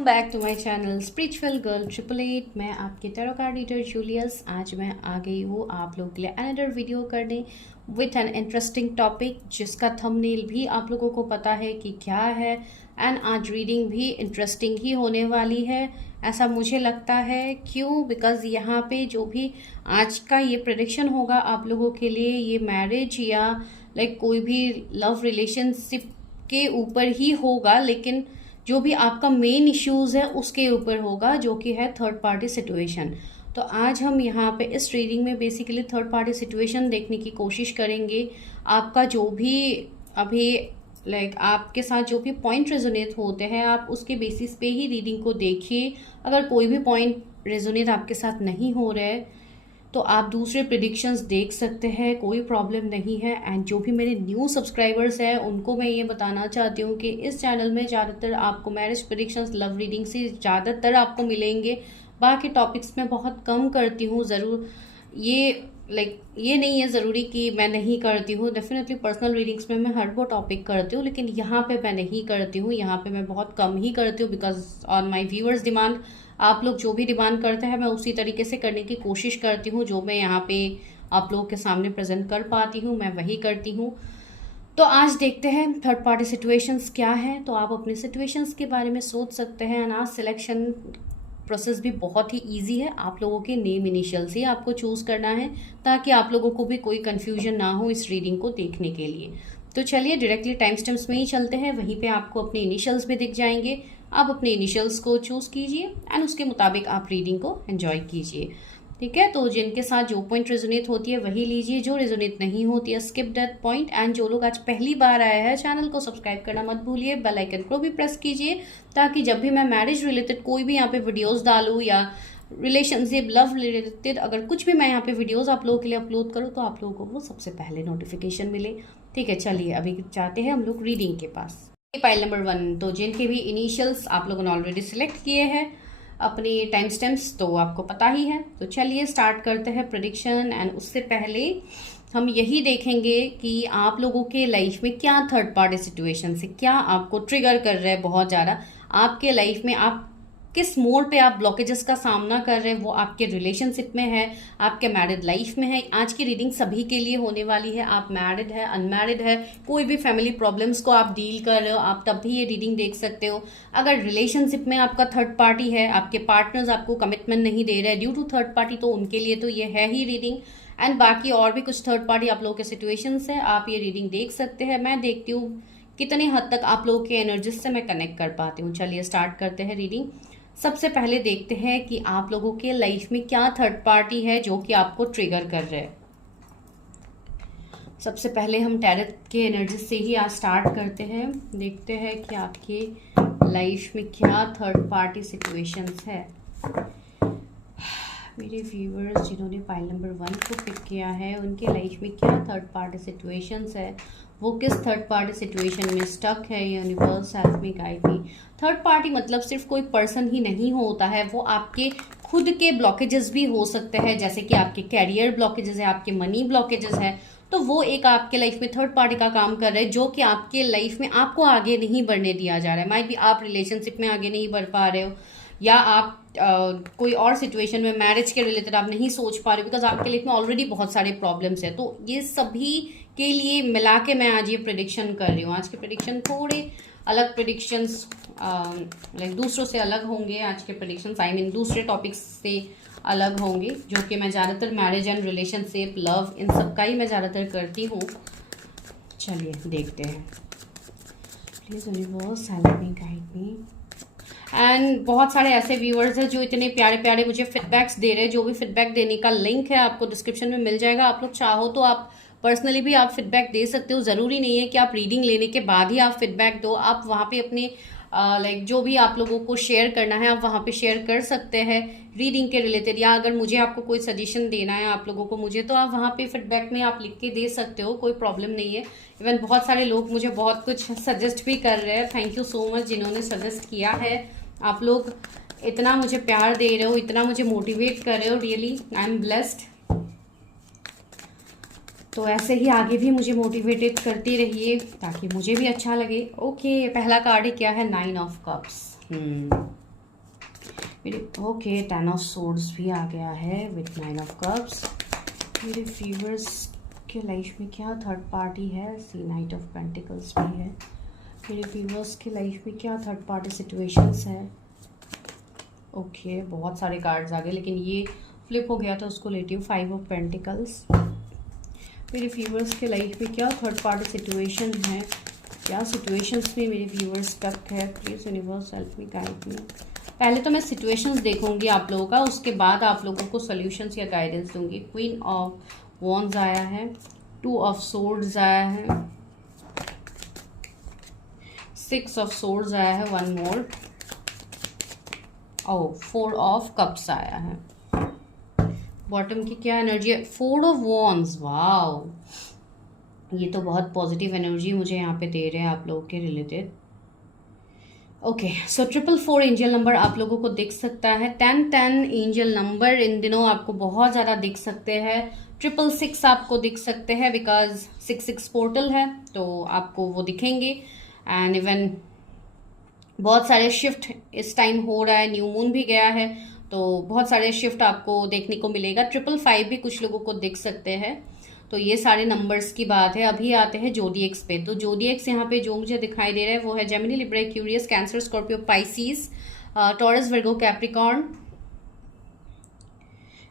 Back to my channel spiritual girl 888। मैं आपकी tarot card reader Julius. आज मैं आ गई हूँ आप लोगों के लिए अनदर वीडियो करने विथ एन इंटरेस्टिंग टॉपिक, जिसका थंबनेल भी आप लोगों को पता है कि क्या है। एंड आज रीडिंग भी इंटरेस्टिंग ही होने वाली है, ऐसा मुझे लगता है। क्यों? बिकॉज यहाँ पे जो भी आज का ये प्रेडिक्शन होगा आप लोगों के लिए, ये मैरिज या कोई भी लव रिलेशनशिप के ऊपर ही होगा, लेकिन जो भी आपका मेन इश्यूज है उसके ऊपर होगा, जो कि है थर्ड पार्टी सिचुएशन। तो आज हम यहाँ पे इस रीडिंग में बेसिकली थर्ड पार्टी सिचुएशन देखने की कोशिश करेंगे। आपका जो भी अभी आपके साथ जो भी पॉइंट रेजोनेट होते हैं, आप उसके बेसिस पे ही रीडिंग को देखिए। अगर कोई भी पॉइंट रेजोनेट आपके साथ नहीं हो रहा है तो आप दूसरे प्रिडिक्शंस देख सकते हैं, कोई प्रॉब्लम नहीं है। एंड जो भी मेरे न्यू सब्सक्राइबर्स हैं उनको मैं ये बताना चाहती हूँ कि इस चैनल में ज़्यादातर आपको मैरिज प्रिडिक्शंस, लव रीडिंग से ज़्यादातर आपको मिलेंगे। बाकी टॉपिक्स मैं बहुत कम करती हूँ। ज़रूर ये नहीं है ज़रूरी कि मैं नहीं करती हूँ। डेफिनेटली पर्सनल रीडिंग्स में मैं हर वो टॉपिक करती हूँ, लेकिन यहाँ पे मैं नहीं करती हूँ। यहाँ पे मैं बहुत कम ही करती हूँ because on my viewers demand. आप लोग जो भी डिमांड करते हैं मैं उसी तरीके से करने की कोशिश करती हूँ। जो मैं यहाँ पे आप लोगों के सामने प्रेजेंट कर पाती हूँ मैं वही करती हूँ। तो आज देखते हैं थर्ड पार्टी सिचुएशंस क्या है। तो आप अपने सिचुएशंस के बारे में सोच सकते हैं। एंड आज सिलेक्शन प्रोसेस भी बहुत ही इजी है। आप लोगों के नेम इनिशियल्स ही आपको चूज करना है, ताकि आप लोगों को भी कोई कंफ्यूजन ना हो इस रीडिंग को देखने के लिए। तो चलिए डायरेक्टली टाइम स्टैम्प्स में ही चलते हैं। वहीं पे आपको अपने इनिशियल्स भी दिख जाएंगे। आप अपने इनिशियल्स को चूज कीजिए एंड उसके मुताबिक आप रीडिंग को एंजॉय कीजिए। ठीक है, तो जिनके साथ जो पॉइंट रेजोनेट होती है वही लीजिए, जो रेजोनेट नहीं होती है स्किप दैट पॉइंट। एंड जो लोग आज पहली बार आए हैं चैनल को सब्सक्राइब करना मत भूलिए, बेल आइकन को भी प्रेस कीजिए, ताकि जब भी मैं मैरिज रिलेटेड कोई भी यहाँ पे वीडियोस डालूँ या रिलेशनशिप, लव रिलेटेड अगर कुछ भी मैं यहाँ पे वीडियोस आप लोगों के लिए अपलोड करूँ तो आप लोगों को वो सबसे पहले नोटिफिकेशन मिले। ठीक है, चलिए अभी चाहते हैं हम लोग रीडिंग के पास। पाइल नंबर 1, तो जिनके भी इनिशियल्स आप लोगों ने ऑलरेडी सिलेक्ट किए हैं अपनी टाइम स्टैम्प्स तो आपको पता ही है। तो चलिए स्टार्ट करते हैं प्रेडिक्शन। एंड उससे पहले हम यही देखेंगे कि आप लोगों के लाइफ में क्या थर्ड पार्टी सिचुएशन से क्या आपको ट्रिगर कर रहे हैं बहुत ज़्यादा। आपके लाइफ में आप किस मोड़ पे आप ब्लॉकेजेस का सामना कर रहे हैं, वो आपके रिलेशनशिप में है, आपके मैरिड लाइफ में है। आज की रीडिंग सभी के लिए होने वाली है। आप मैरिड है, अनमैरिड है, कोई भी फैमिली प्रॉब्लम्स को आप डील कर रहे हो, आप तब भी ये रीडिंग देख सकते हो। अगर रिलेशनशिप में आपका थर्ड पार्टी है, आपके पार्टनर्स आपको कमिटमेंट नहीं दे रहे ड्यू टू थर्ड पार्टी, तो उनके लिए तो ये है ही रीडिंग। एंड बाकी और भी कुछ थर्ड पार्टी आप लोगों के सिचुएशंस है, आप ये रीडिंग देख सकते हैं। मैं देखती हूँ कितनी हद तक आप लोगों के एनर्जीज से मैं कनेक्ट कर पाती हूँ। चलिए स्टार्ट करते हैं रीडिंग। सबसे पहले देखते हैं कि आप लोगों के लाइफ में क्या थर्ड पार्टी है जो कि आपको ट्रिगर कर रहे हैं। सबसे पहले हम टैरेट के एनर्जी से ही आज स्टार्ट करते हैं। देखते हैं कि आपकी लाइफ में क्या थर्ड पार्टी सिचुएशंस है। मेरे व्यूअर्स जिन्होंने पाइल नंबर 1 को पिक किया है, उनके लाइफ में क्या थर्ड पार्टी सिचुएशंस है, वो किस थर्ड पार्टी सिचुएशन में स्टक है। Universe help me guide me. Third party मतलब सिर्फ कोई पर्सन ही नहीं होता है, वो आपके खुद के ब्लॉकेजेस भी हो सकते हैं, जैसे कि आपके कैरियर ब्लॉकेजेस है, आपके मनी ब्लॉकेजेस है। तो वो एक आपके लाइफ में थर्ड पार्टी का काम कर रहे हैं, जो कि आपके लाइफ में आपको आगे नहीं बढ़ने दिया जा रहा है। माइट भी आप रिलेशनशिप में आगे नहीं बढ़ पा रहे हो, या आप कोई और सिचुएशन में मैरिज के रिलेटेड आप नहीं सोच पा रहे हो, बिकॉज आपके लाइफ में ऑलरेडी बहुत सारे प्रॉब्लम्स है। तो ये सभी के लिए मिला के मैं आज ये प्रेडिक्शन कर रही हूँ। आज के प्रेडिक्शन थोड़े अलग प्रेडिक्शंस दूसरों से अलग होंगे। आज के प्रेडिक्शंस दूसरे टॉपिक्स से अलग होंगे, जो कि मैं ज़्यादातर मैरिज एंड रिलेशनशिप, लव, इन सब का ही मैं ज़्यादातर करती हूँ। चलिए देखते हैं। Please universe help me guide me. And बहुत सारे ऐसे व्यूअर्स हैं जो इतने प्यारे प्यारे मुझे फीडबैक्स दे रहे हैं। जो भी फीडबैक देने का लिंक है आपको डिस्क्रिप्शन में मिल जाएगा। आप लोग चाहो तो आप पर्सनली भी आप फीडबैक दे सकते हो। ज़रूरी नहीं है कि आप रीडिंग लेने के बाद ही आप फीडबैक दो। आप वहाँ पे अपने जो भी आप लोगों को शेयर करना है आप वहाँ पे शेयर कर सकते हैं रीडिंग के रिलेटेड, या अगर मुझे आपको कोई सजेशन देना है आप लोगों को मुझे, तो आप वहाँ पे फीडबैक में आप लिख के दे सकते हो, कोई प्रॉब्लम नहीं है। इवन बहुत सारे लोग मुझे बहुत कुछ सजेस्ट भी कर रहे हैं। थैंक यू सो मच जिन्होंने सजेस्ट किया है। आप लोग इतना मुझे प्यार दे रहे हो, इतना मुझे मोटिवेट कर रहे हो, रियली आई एम ब्लेस्ड। तो ऐसे ही आगे भी मुझे मोटिवेटेड करते रहिए ताकि मुझे भी अच्छा लगे। ओके, पहला कार्ड ही क्या है, 9 ऑफ कप्स। मेरे ओके 10 ऑफ सोर्ड्स भी आ गया है विथ 9 ऑफ कप्स। मेरे व्यूअर्स के लाइफ में क्या थर्ड पार्टी है, सी नाइट ऑफ पेंटिकल्स भी है। मेरे व्यूअर्स की लाइफ में क्या थर्ड पार्टी सिचुएशंस है। ओके, बहुत सारे कार्ड्स आ गए लेकिन ये फ्लिप हो गया था, उसको लेती हूँ। 5 ऑफ पेंटिकल्स। मेरे व्यूअर्स के लाइफ में क्या थर्ड पार्टी सिचुएशन है, क्या सिचुएशंस में मेरे व्यूअर्स स्टक है। Please universe help me, guide me. पहले तो मैं सिचुएशंस देखूंगी आप लोगों का, उसके बाद आप लोगों को सॉल्यूशंस या गाइडेंस दूंगी। क्वीन ऑफ वॉन्ड्स आया है, 2 ऑफ सोर्ड्स आया है, 6 ऑफ सोर्ड्स आया है, 1 मोर, और 4 ऑफ कप्स आया है। बॉटम की क्या एनर्जी है, 4 ऑफ वॉन्ड्स। वाओ, ये तो बहुत पॉजिटिव एनर्जी मुझे यहाँ पे दे रहे हैं आप लोगों के रिलेटेड। ओके, सो 444 एंजल नंबर आप लोगों को दिख सकता है। 1010 एंजल नंबर इन दिनों आपको बहुत ज़्यादा दिख सकते हैं। 666 आपको दिख सकते हैं बिकॉज 66 पोर्टल है तो आपको वो दिखेंगे। एंड इवन बहुत सारे शिफ्ट इस टाइम हो रहा है, न्यू मून भी गया है तो बहुत सारे शिफ्ट आपको देखने को मिलेगा। 555 भी कुछ लोगों को दिख सकते हैं। तो ये सारे नंबर्स की बात है। अभी आते हैं जोडिएक्स पे। तो जोडिएक्स यहाँ पे जो मुझे दिखाई दे रहा है वो है Gemini, Libra, Aquarius, Cancer, Scorpio, Pisces, Taurus, Virgo, Capricorn.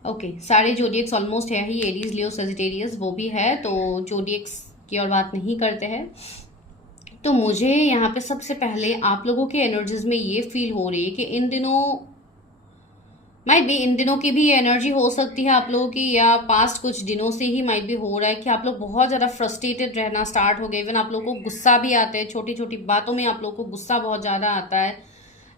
Okay, सारे जोडिएक्स ऑलमोस्ट है ही। एरीज, लियो, सजिटेरियस वो भी है, तो जोडिएक्स की और बात नहीं करते हैं। तो मुझे यहाँ पे सबसे पहले आप लोगों के एनर्जीज में ये फील हो रही है कि इन दिनों माइट भी, इन दिनों की भी ये एनर्जी हो सकती है आप लोगों की, या पास्ट कुछ दिनों से ही माइट भी हो रहा है कि आप लोग बहुत ज़्यादा फ्रस्ट्रेटेड रहना स्टार्ट हो गए। इवन आप लोगों को गुस्सा भी आता है, छोटी छोटी बातों में आप लोगों को गुस्सा बहुत ज़्यादा आता है।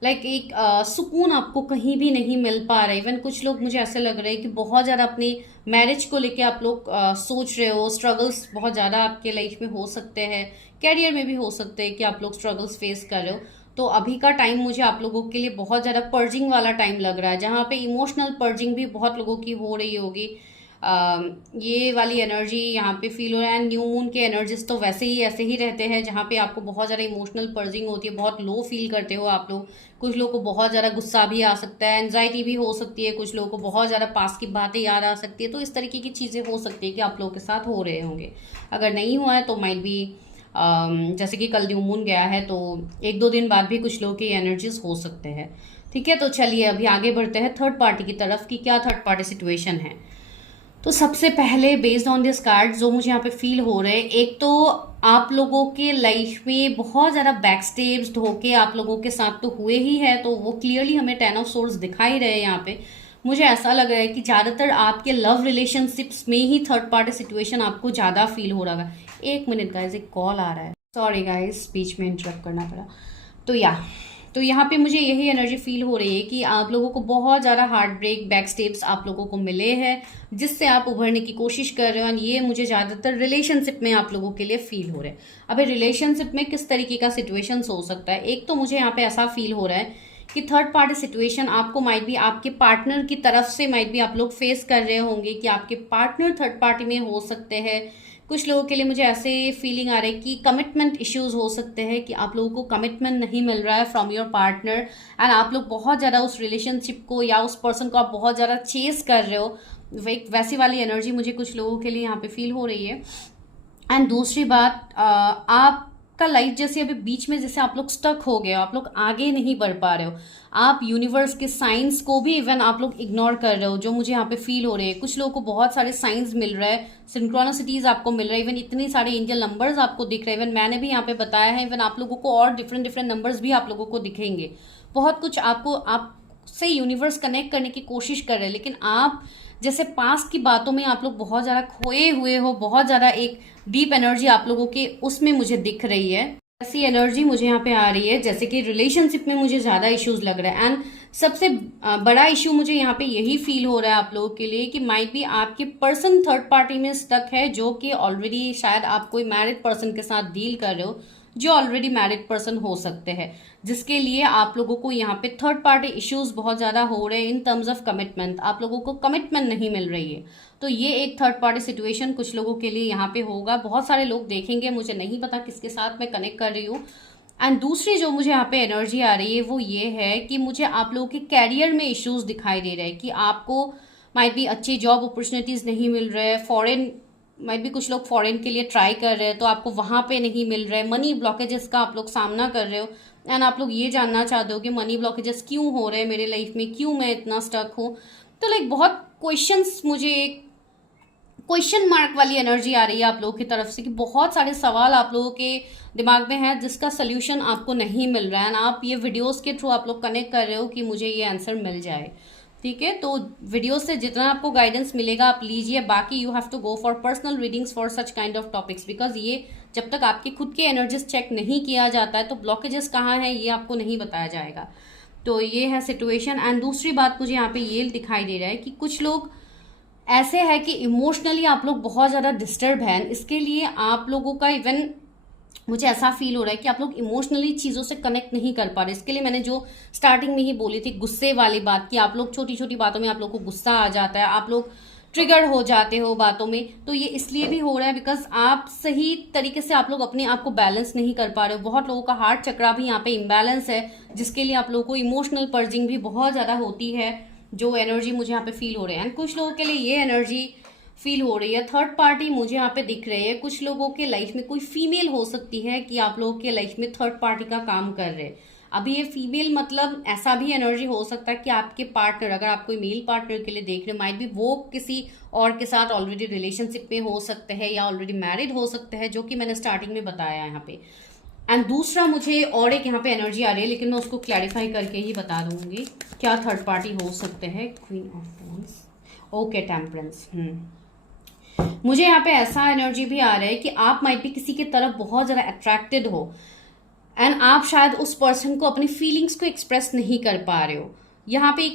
लाइक एक सुकून आपको कहीं भी नहीं मिल पा रहा है। इवन कुछ लोग मुझे ऐसे लग रहे हैं कि बहुत ज़्यादा अपनी मैरिज को लेके आप लोग सोच रहे हो। स्ट्रगल्स बहुत ज़्यादा आपके लाइफ में हो सकते हैं, कैरियर में भी हो सकते हैं कि आप लोग स्ट्रगल्स फेस कर रहे हो। तो अभी का टाइम मुझे आप लोगों के लिए बहुत ज़्यादा पर्जिंग वाला टाइम लग रहा है, जहाँ पे इमोशनल पर्जिंग भी बहुत लोगों की हो रही होगी। ये वाली एनर्जी यहाँ पे फील हो रहा है। न्यू मून के एनर्जीज तो वैसे ही ऐसे ही रहते हैं, जहाँ पे आपको बहुत ज़्यादा इमोशनल पर्जिंग होती है, बहुत लो फील करते हो आप लोग। कुछ लोगों को बहुत ज़्यादा गुस्सा भी आ सकता है, एंजाइटी भी हो सकती है, कुछ लोगों को बहुत ज़्यादा पास की बातें याद आ सकती है। तो इस तरीके की चीज़ें हो सकती है कि आप लोगों के साथ हो रहे होंगे। अगर नहीं हुआ है तो माइट भी जैसे कि कल न्यू मून गया है तो 1-2 दिन बाद भी कुछ लोगों की एनर्जीज हो सकते हैं। ठीक है, तो चलिए अभी आगे बढ़ते हैं थर्ड पार्टी की तरफ कि क्या थर्ड पार्टी सिचुएशन है। तो सबसे पहले बेस्ड ऑन दिस कार्ड जो मुझे यहाँ पे फील हो रहे हैं, एक तो आप लोगों के लाइफ में बहुत ज़्यादा बैकस्टेज धोखे आप लोगों के साथ तो हुए ही है, तो वो क्लियरली हमें 10 ऑफ सोर्ड्स दिखाई रहे हैं यहाँ पे। मुझे ऐसा लग रहा है कि ज़्यादातर आपके लव रिलेशनशिप्स में ही थर्ड पार्टी सिचुएशन आपको ज़्यादा फील हो रहा है। 1 मिनट गाइज, एक कॉल आ रहा है, सॉरी गाइज, बीच में इंटरप्ट करना पड़ा। तो यहाँ पे मुझे यही एनर्जी फील हो रही है कि आप लोगों को बहुत ज़्यादा हार्ट ब्रेक, बैक स्टेप्स आप लोगों को मिले हैं जिससे आप उभरने की कोशिश कर रहे हो। और ये मुझे ज़्यादातर रिलेशनशिप में आप लोगों के लिए फील हो रहा है। अभी रिलेशनशिप में किस तरीके का सिचुएशन हो सकता है, एक तो मुझे यहाँ पे ऐसा फील हो रहा है कि थर्ड पार्टी सिचुएशन आपको माइट भी आपके पार्टनर की तरफ से माइट भी आप लोग फेस कर रहे होंगे कि आपके पार्टनर थर्ड पार्टी में हो सकते हैं। कुछ लोगों के लिए मुझे ऐसे फीलिंग आ रही है कि कमिटमेंट इश्यूज हो सकते हैं कि आप लोगों को कमिटमेंट नहीं मिल रहा है फ्रॉम योर पार्टनर एंड आप लोग बहुत ज़्यादा उस रिलेशनशिप को या उस पर्सन को आप बहुत ज़्यादा चेस कर रहे हो। वैसी वाली एनर्जी मुझे कुछ लोगों के लिए यहाँ पे फील हो रही है। एंड दूसरी बात, आपका लाइफ जैसे अभी बीच में जैसे आप लोग स्टक हो गए हो, आप लोग आगे नहीं बढ़ पा रहे हो, आप यूनिवर्स के साइंस को भी इवन आप लोग इग्नोर कर रहे हो, जो मुझे यहाँ पे फील हो रहे हैं। कुछ लोगों को बहुत सारे साइंस मिल रहा है, सिंक्रोनिसिटीज आपको मिल रहा है, इवन इतने सारे एंजल नंबर्स आपको दिख रहे हैं। इवन मैंने भी यहाँ पे बताया है, इवन आप लोगों को और डिफरेंट डिफरेंट नंबर्स भी आप लोगों को दिखेंगे। बहुत कुछ आपको आपसे यूनिवर्स कनेक्ट करने की कोशिश कर रहे हैं, लेकिन आप जैसे पास की बातों में आप लोग बहुत ज़्यादा खोए हुए हो, बहुत ज़्यादा एक डीप एनर्जी आप लोगों के उसमें मुझे दिख रही है। ऐसी एनर्जी मुझे यहाँ पे आ रही है जैसे कि रिलेशनशिप में मुझे ज़्यादा इश्यूज लग रहा है। एंड सबसे बड़ा इश्यू मुझे यहाँ पे यही फील हो रहा है आप लोगों के लिए कि माइट भी आपके पर्सन थर्ड पार्टी में स्टक है, जो कि ऑलरेडी शायद आप कोई मैरिड पर्सन के साथ डील कर रहे हो, जो ऑलरेडी मैरिड पर्सन हो सकते हैं, जिसके लिए आप लोगों को यहाँ पे थर्ड पार्टी इश्यूज बहुत ज़्यादा हो रहे हैं इन टर्म्स ऑफ कमिटमेंट। आप लोगों को कमिटमेंट नहीं मिल रही है, तो ये एक थर्ड पार्टी सिचुएशन कुछ लोगों के लिए यहाँ पे होगा। बहुत सारे लोग देखेंगे, मुझे नहीं पता किसके साथ मैं कनेक्ट कर रही हूँ। एंड दूसरी जो मुझे यहाँ पे एनर्जी आ रही है वो ये है कि मुझे आप लोगों के कैरियर में इश्यूज दिखाई दे रहे हैं कि आपको माइट भी अच्छी जॉब अपॉर्चुनिटीज नहीं मिल रहे हैं। फॉरेन माइट भी कुछ लोग फॉरेन के लिए ट्राई कर रहे हैं तो आपको वहां पे नहीं मिल रहे। मनी ब्लॉकेजेस का आप लोग सामना कर रहे हो एंड आप लोग ये जानना चाहते हो कि मनी ब्लॉकेजेस क्यों हो रहे हैं मेरे लाइफ में, क्यों मैं इतना स्टक हूँ। तो लाइक बहुत क्वेश्चंस, मुझे एक क्वेश्चन मार्क वाली एनर्जी आ रही है आप लोगों की तरफ से कि बहुत सारे सवाल आप लोगों के दिमाग में है जिसका सोल्यूशन आपको नहीं मिल रहा है। एंड आप ये वीडियोस के थ्रू आप लोग कनेक्ट कर रहे हो कि मुझे ये आंसर मिल जाए। ठीक है, तो वीडियो से जितना आपको गाइडेंस मिलेगा आप लीजिए, बाकी you have to go for personal readings for such kind of topics, because ये जब तक आपकी खुद के एनर्जीज चेक नहीं किया जाता है तो ब्लॉकेजेस कहाँ है ये आपको नहीं बताया जाएगा। तो ये है सिचुएशन। एंड दूसरी बात मुझे यहाँ पे ये दिखाई दे रहा है कि कुछ लोग ऐसे है कि इमोशनली आप लोग बहुत ज़्यादा डिस्टर्ब हैं। इसके लिए आप लोगों का इवन मुझे ऐसा फील हो रहा है कि आप लोग इमोशनली चीज़ों से कनेक्ट नहीं कर पा रहे। इसके लिए मैंने जो स्टार्टिंग में ही बोली थी गुस्से वाली बात कि आप लोग छोटी छोटी बातों में आप लोग को गुस्सा आ जाता है, आप लोग ट्रिगर हो जाते हो बातों में। तो ये इसलिए भी हो रहा है बिकॉज आप सही तरीके से आप लोग अपने आप को बैलेंस नहीं कर पा रहे हो। बहुत लोगों का हार्ट चक्रा भी यहाँ पे इम्बैलेंस है, जिसके लिए आप लोगों को इमोशनल पर्जिंग भी बहुत ज़्यादा होती है, जो एनर्जी मुझे यहाँ पे फील हो रही है। एंड कुछ लोगों के लिए ये एनर्जी फील हो रही है, थर्ड पार्टी मुझे यहाँ पे दिख रही है। कुछ लोगों के लाइफ में कोई फीमेल हो सकती है कि आप लोगों के लाइफ में थर्ड पार्टी का काम कर रहे हैं। अभी ये फीमेल मतलब ऐसा भी एनर्जी हो सकता है कि आपके पार्टनर, अगर आप कोई मेल पार्टनर के लिए देख रहे हैं, माइट भी वो किसी और के साथ ऑलरेडी रिलेशनशिप में हो सकते हैं या ऑलरेडी मैरिड हो सकते हैं, जो कि मैंने स्टार्टिंग में बताया यहाँ पे। एंड दूसरा मुझे और एक यहाँ पे एनर्जी आ रही है, लेकिन मैं उसको क्लैरिफाई करके ही बता दूंगी क्या थर्ड पार्टी हो सकते हैं। Queen of wands, okay, temperance. मुझे यहाँ पे ऐसा एनर्जी भी आ रहा है कि आप माइट भी किसी की तरफ बहुत ज़्यादा अट्रैक्टेड हो एंड आप शायद उस पर्सन को अपनी फीलिंग्स को एक्सप्रेस नहीं कर पा रहे हो। यहाँ पे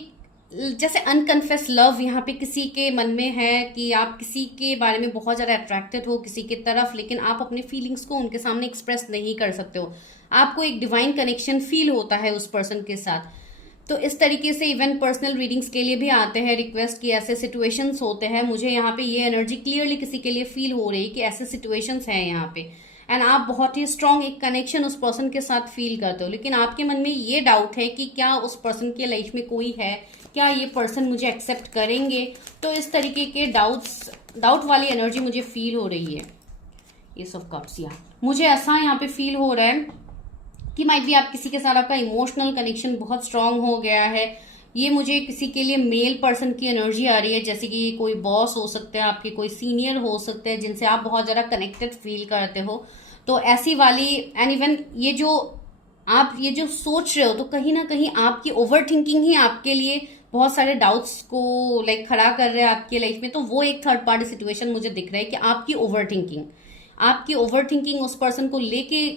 जैसे अनकन्फेस लव यहाँ पे किसी के मन में है कि आप किसी के बारे में बहुत ज़्यादा अट्रैक्टेड हो किसी की तरफ, लेकिन आप अपने फीलिंग्स को उनके सामने एक्सप्रेस नहीं कर सकते हो। आपको एक डिवाइन कनेक्शन फील होता है उस पर्सन के साथ। तो इस तरीके से इवन पर्सनल रीडिंग्स के लिए भी आते हैं रिक्वेस्ट की, ऐसे सिचुएशंस होते हैं। मुझे यहाँ पे ये एनर्जी क्लियरली किसी के लिए फील हो रही है कि ऐसे सिचुएशंस हैं यहाँ पे एंड आप बहुत ही स्ट्रांग एक कनेक्शन उस पर्सन के साथ फील करते हो, लेकिन आपके मन में ये डाउट है कि क्या उस पर्सन के लाइफ में कोई है, क्या ये पर्सन मुझे एक्सेप्ट करेंगे। तो इस तरीके के डाउट वाली एनर्जी मुझे फील हो रही है। ये सब कप्स, या मुझे ऐसा यहाँ पे फील हो रहा है कि माइट भी आप किसी के साथ आपका इमोशनल कनेक्शन बहुत स्ट्रांग हो गया है। ये मुझे किसी के लिए मेल पर्सन की एनर्जी आ रही है, जैसे कि कोई बॉस हो सकते हैं आपके, कोई सीनियर हो सकते हैं जिनसे आप बहुत ज़्यादा कनेक्टेड फील करते हो। तो ऐसी वाली एंड इवन ये जो सोच रहे हो, तो कहीं ना कहीं आपकी ओवर थिंकिंग ही आपके लिए बहुत सारे डाउट्स को लाइक खड़ा कर रहे हैं आपके लाइफ में। तो वो एक थर्ड पार्टी सिचुएशन मुझे दिख रहा है कि आपकी ओवर थिंकिंग उस पर्सन को लेके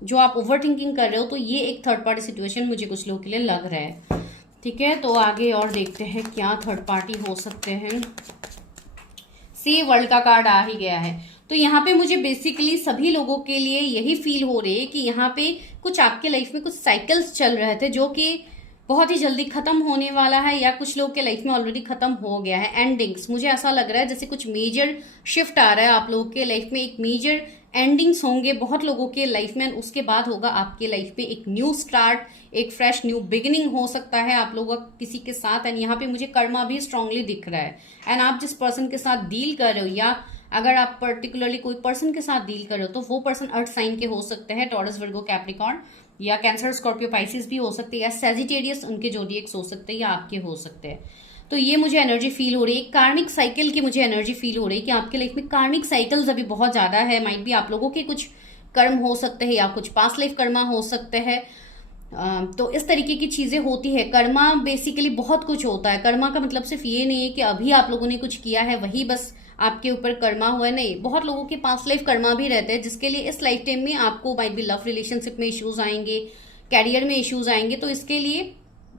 जो आप ओवर थिंकिंग कर रहे हो, तो ये एक थर्ड पार्टी सिचुएशन मुझे कुछ लोगों के लिए लग रहा है। ठीक है, तो आगे और देखते हैं क्या थर्ड पार्टी हो सकते हैं। सी वर्ल्ड का कार्ड आ ही गया है, तो यहाँ पे मुझे बेसिकली सभी लोगों के लिए यही फील हो रही है कि यहाँ पे कुछ आपके लाइफ में कुछ साइकिल्स चल रहे थे जो कि बहुत ही जल्दी खत्म होने वाला है, या कुछ लोग के लाइफ में ऑलरेडी खत्म हो गया है। एंडिंग्स, मुझे ऐसा लग रहा है जैसे कुछ मेजर शिफ्ट आ रहा है आप लोगों के लाइफ में, एक मेजर एंडिंग्स होंगे बहुत लोगों के लाइफ में। उसके बाद होगा आपके लाइफ में एक न्यू स्टार्ट, एक फ्रेश न्यू बिगिनिंग हो सकता है आप लोगों का किसी के साथ। एंड यहाँ पे मुझे कर्मा भी स्ट्रांगली दिख रहा है। एंड आप जिस पर्सन के साथ डील कर रहे हो, या अगर आप पर्टिकुलरली कोई पर्सन के साथ डील कर रहे हो, तो वो पर्सन अर्थ साइन के हो सकते हैं, टॉरस, वर्गो, कैप्रिकॉर्न, या कैंसर, स्कॉर्पियो, पाइसिस भी हो सकते हैं, या सेजिटेरियस उनके जोडिएक्स हो सकते हैं, या आपके हो सकते हैं। तो ये मुझे एनर्जी फील हो रही है। कार्मिक साइकिल की मुझे एनर्जी फील हो रही है कि आपके लाइफ में कार्मिक साइकिल्स अभी बहुत ज्यादा है। माइट भी आप लोगों के कुछ कर्म हो सकते हैं या कुछ पास्ट लाइफ कर्मा हो सकते हैं। तो इस तरीके की चीजें होती है। कर्मा बेसिकली बहुत कुछ होता है। कर्मा का मतलब सिर्फ ये नहीं है कि अभी आप लोगों ने कुछ किया है वही बस आपके ऊपर कर्मा हुआ है, नहीं, बहुत लोगों के पास्ट लाइफ कर्मा भी रहते हैं, जिसके लिए इस लाइफ टाइम में आपको माइट भी लव रिलेशनशिप में इश्यूज आएंगे, कैरियर में इश्यूज आएंगे। तो इसके लिए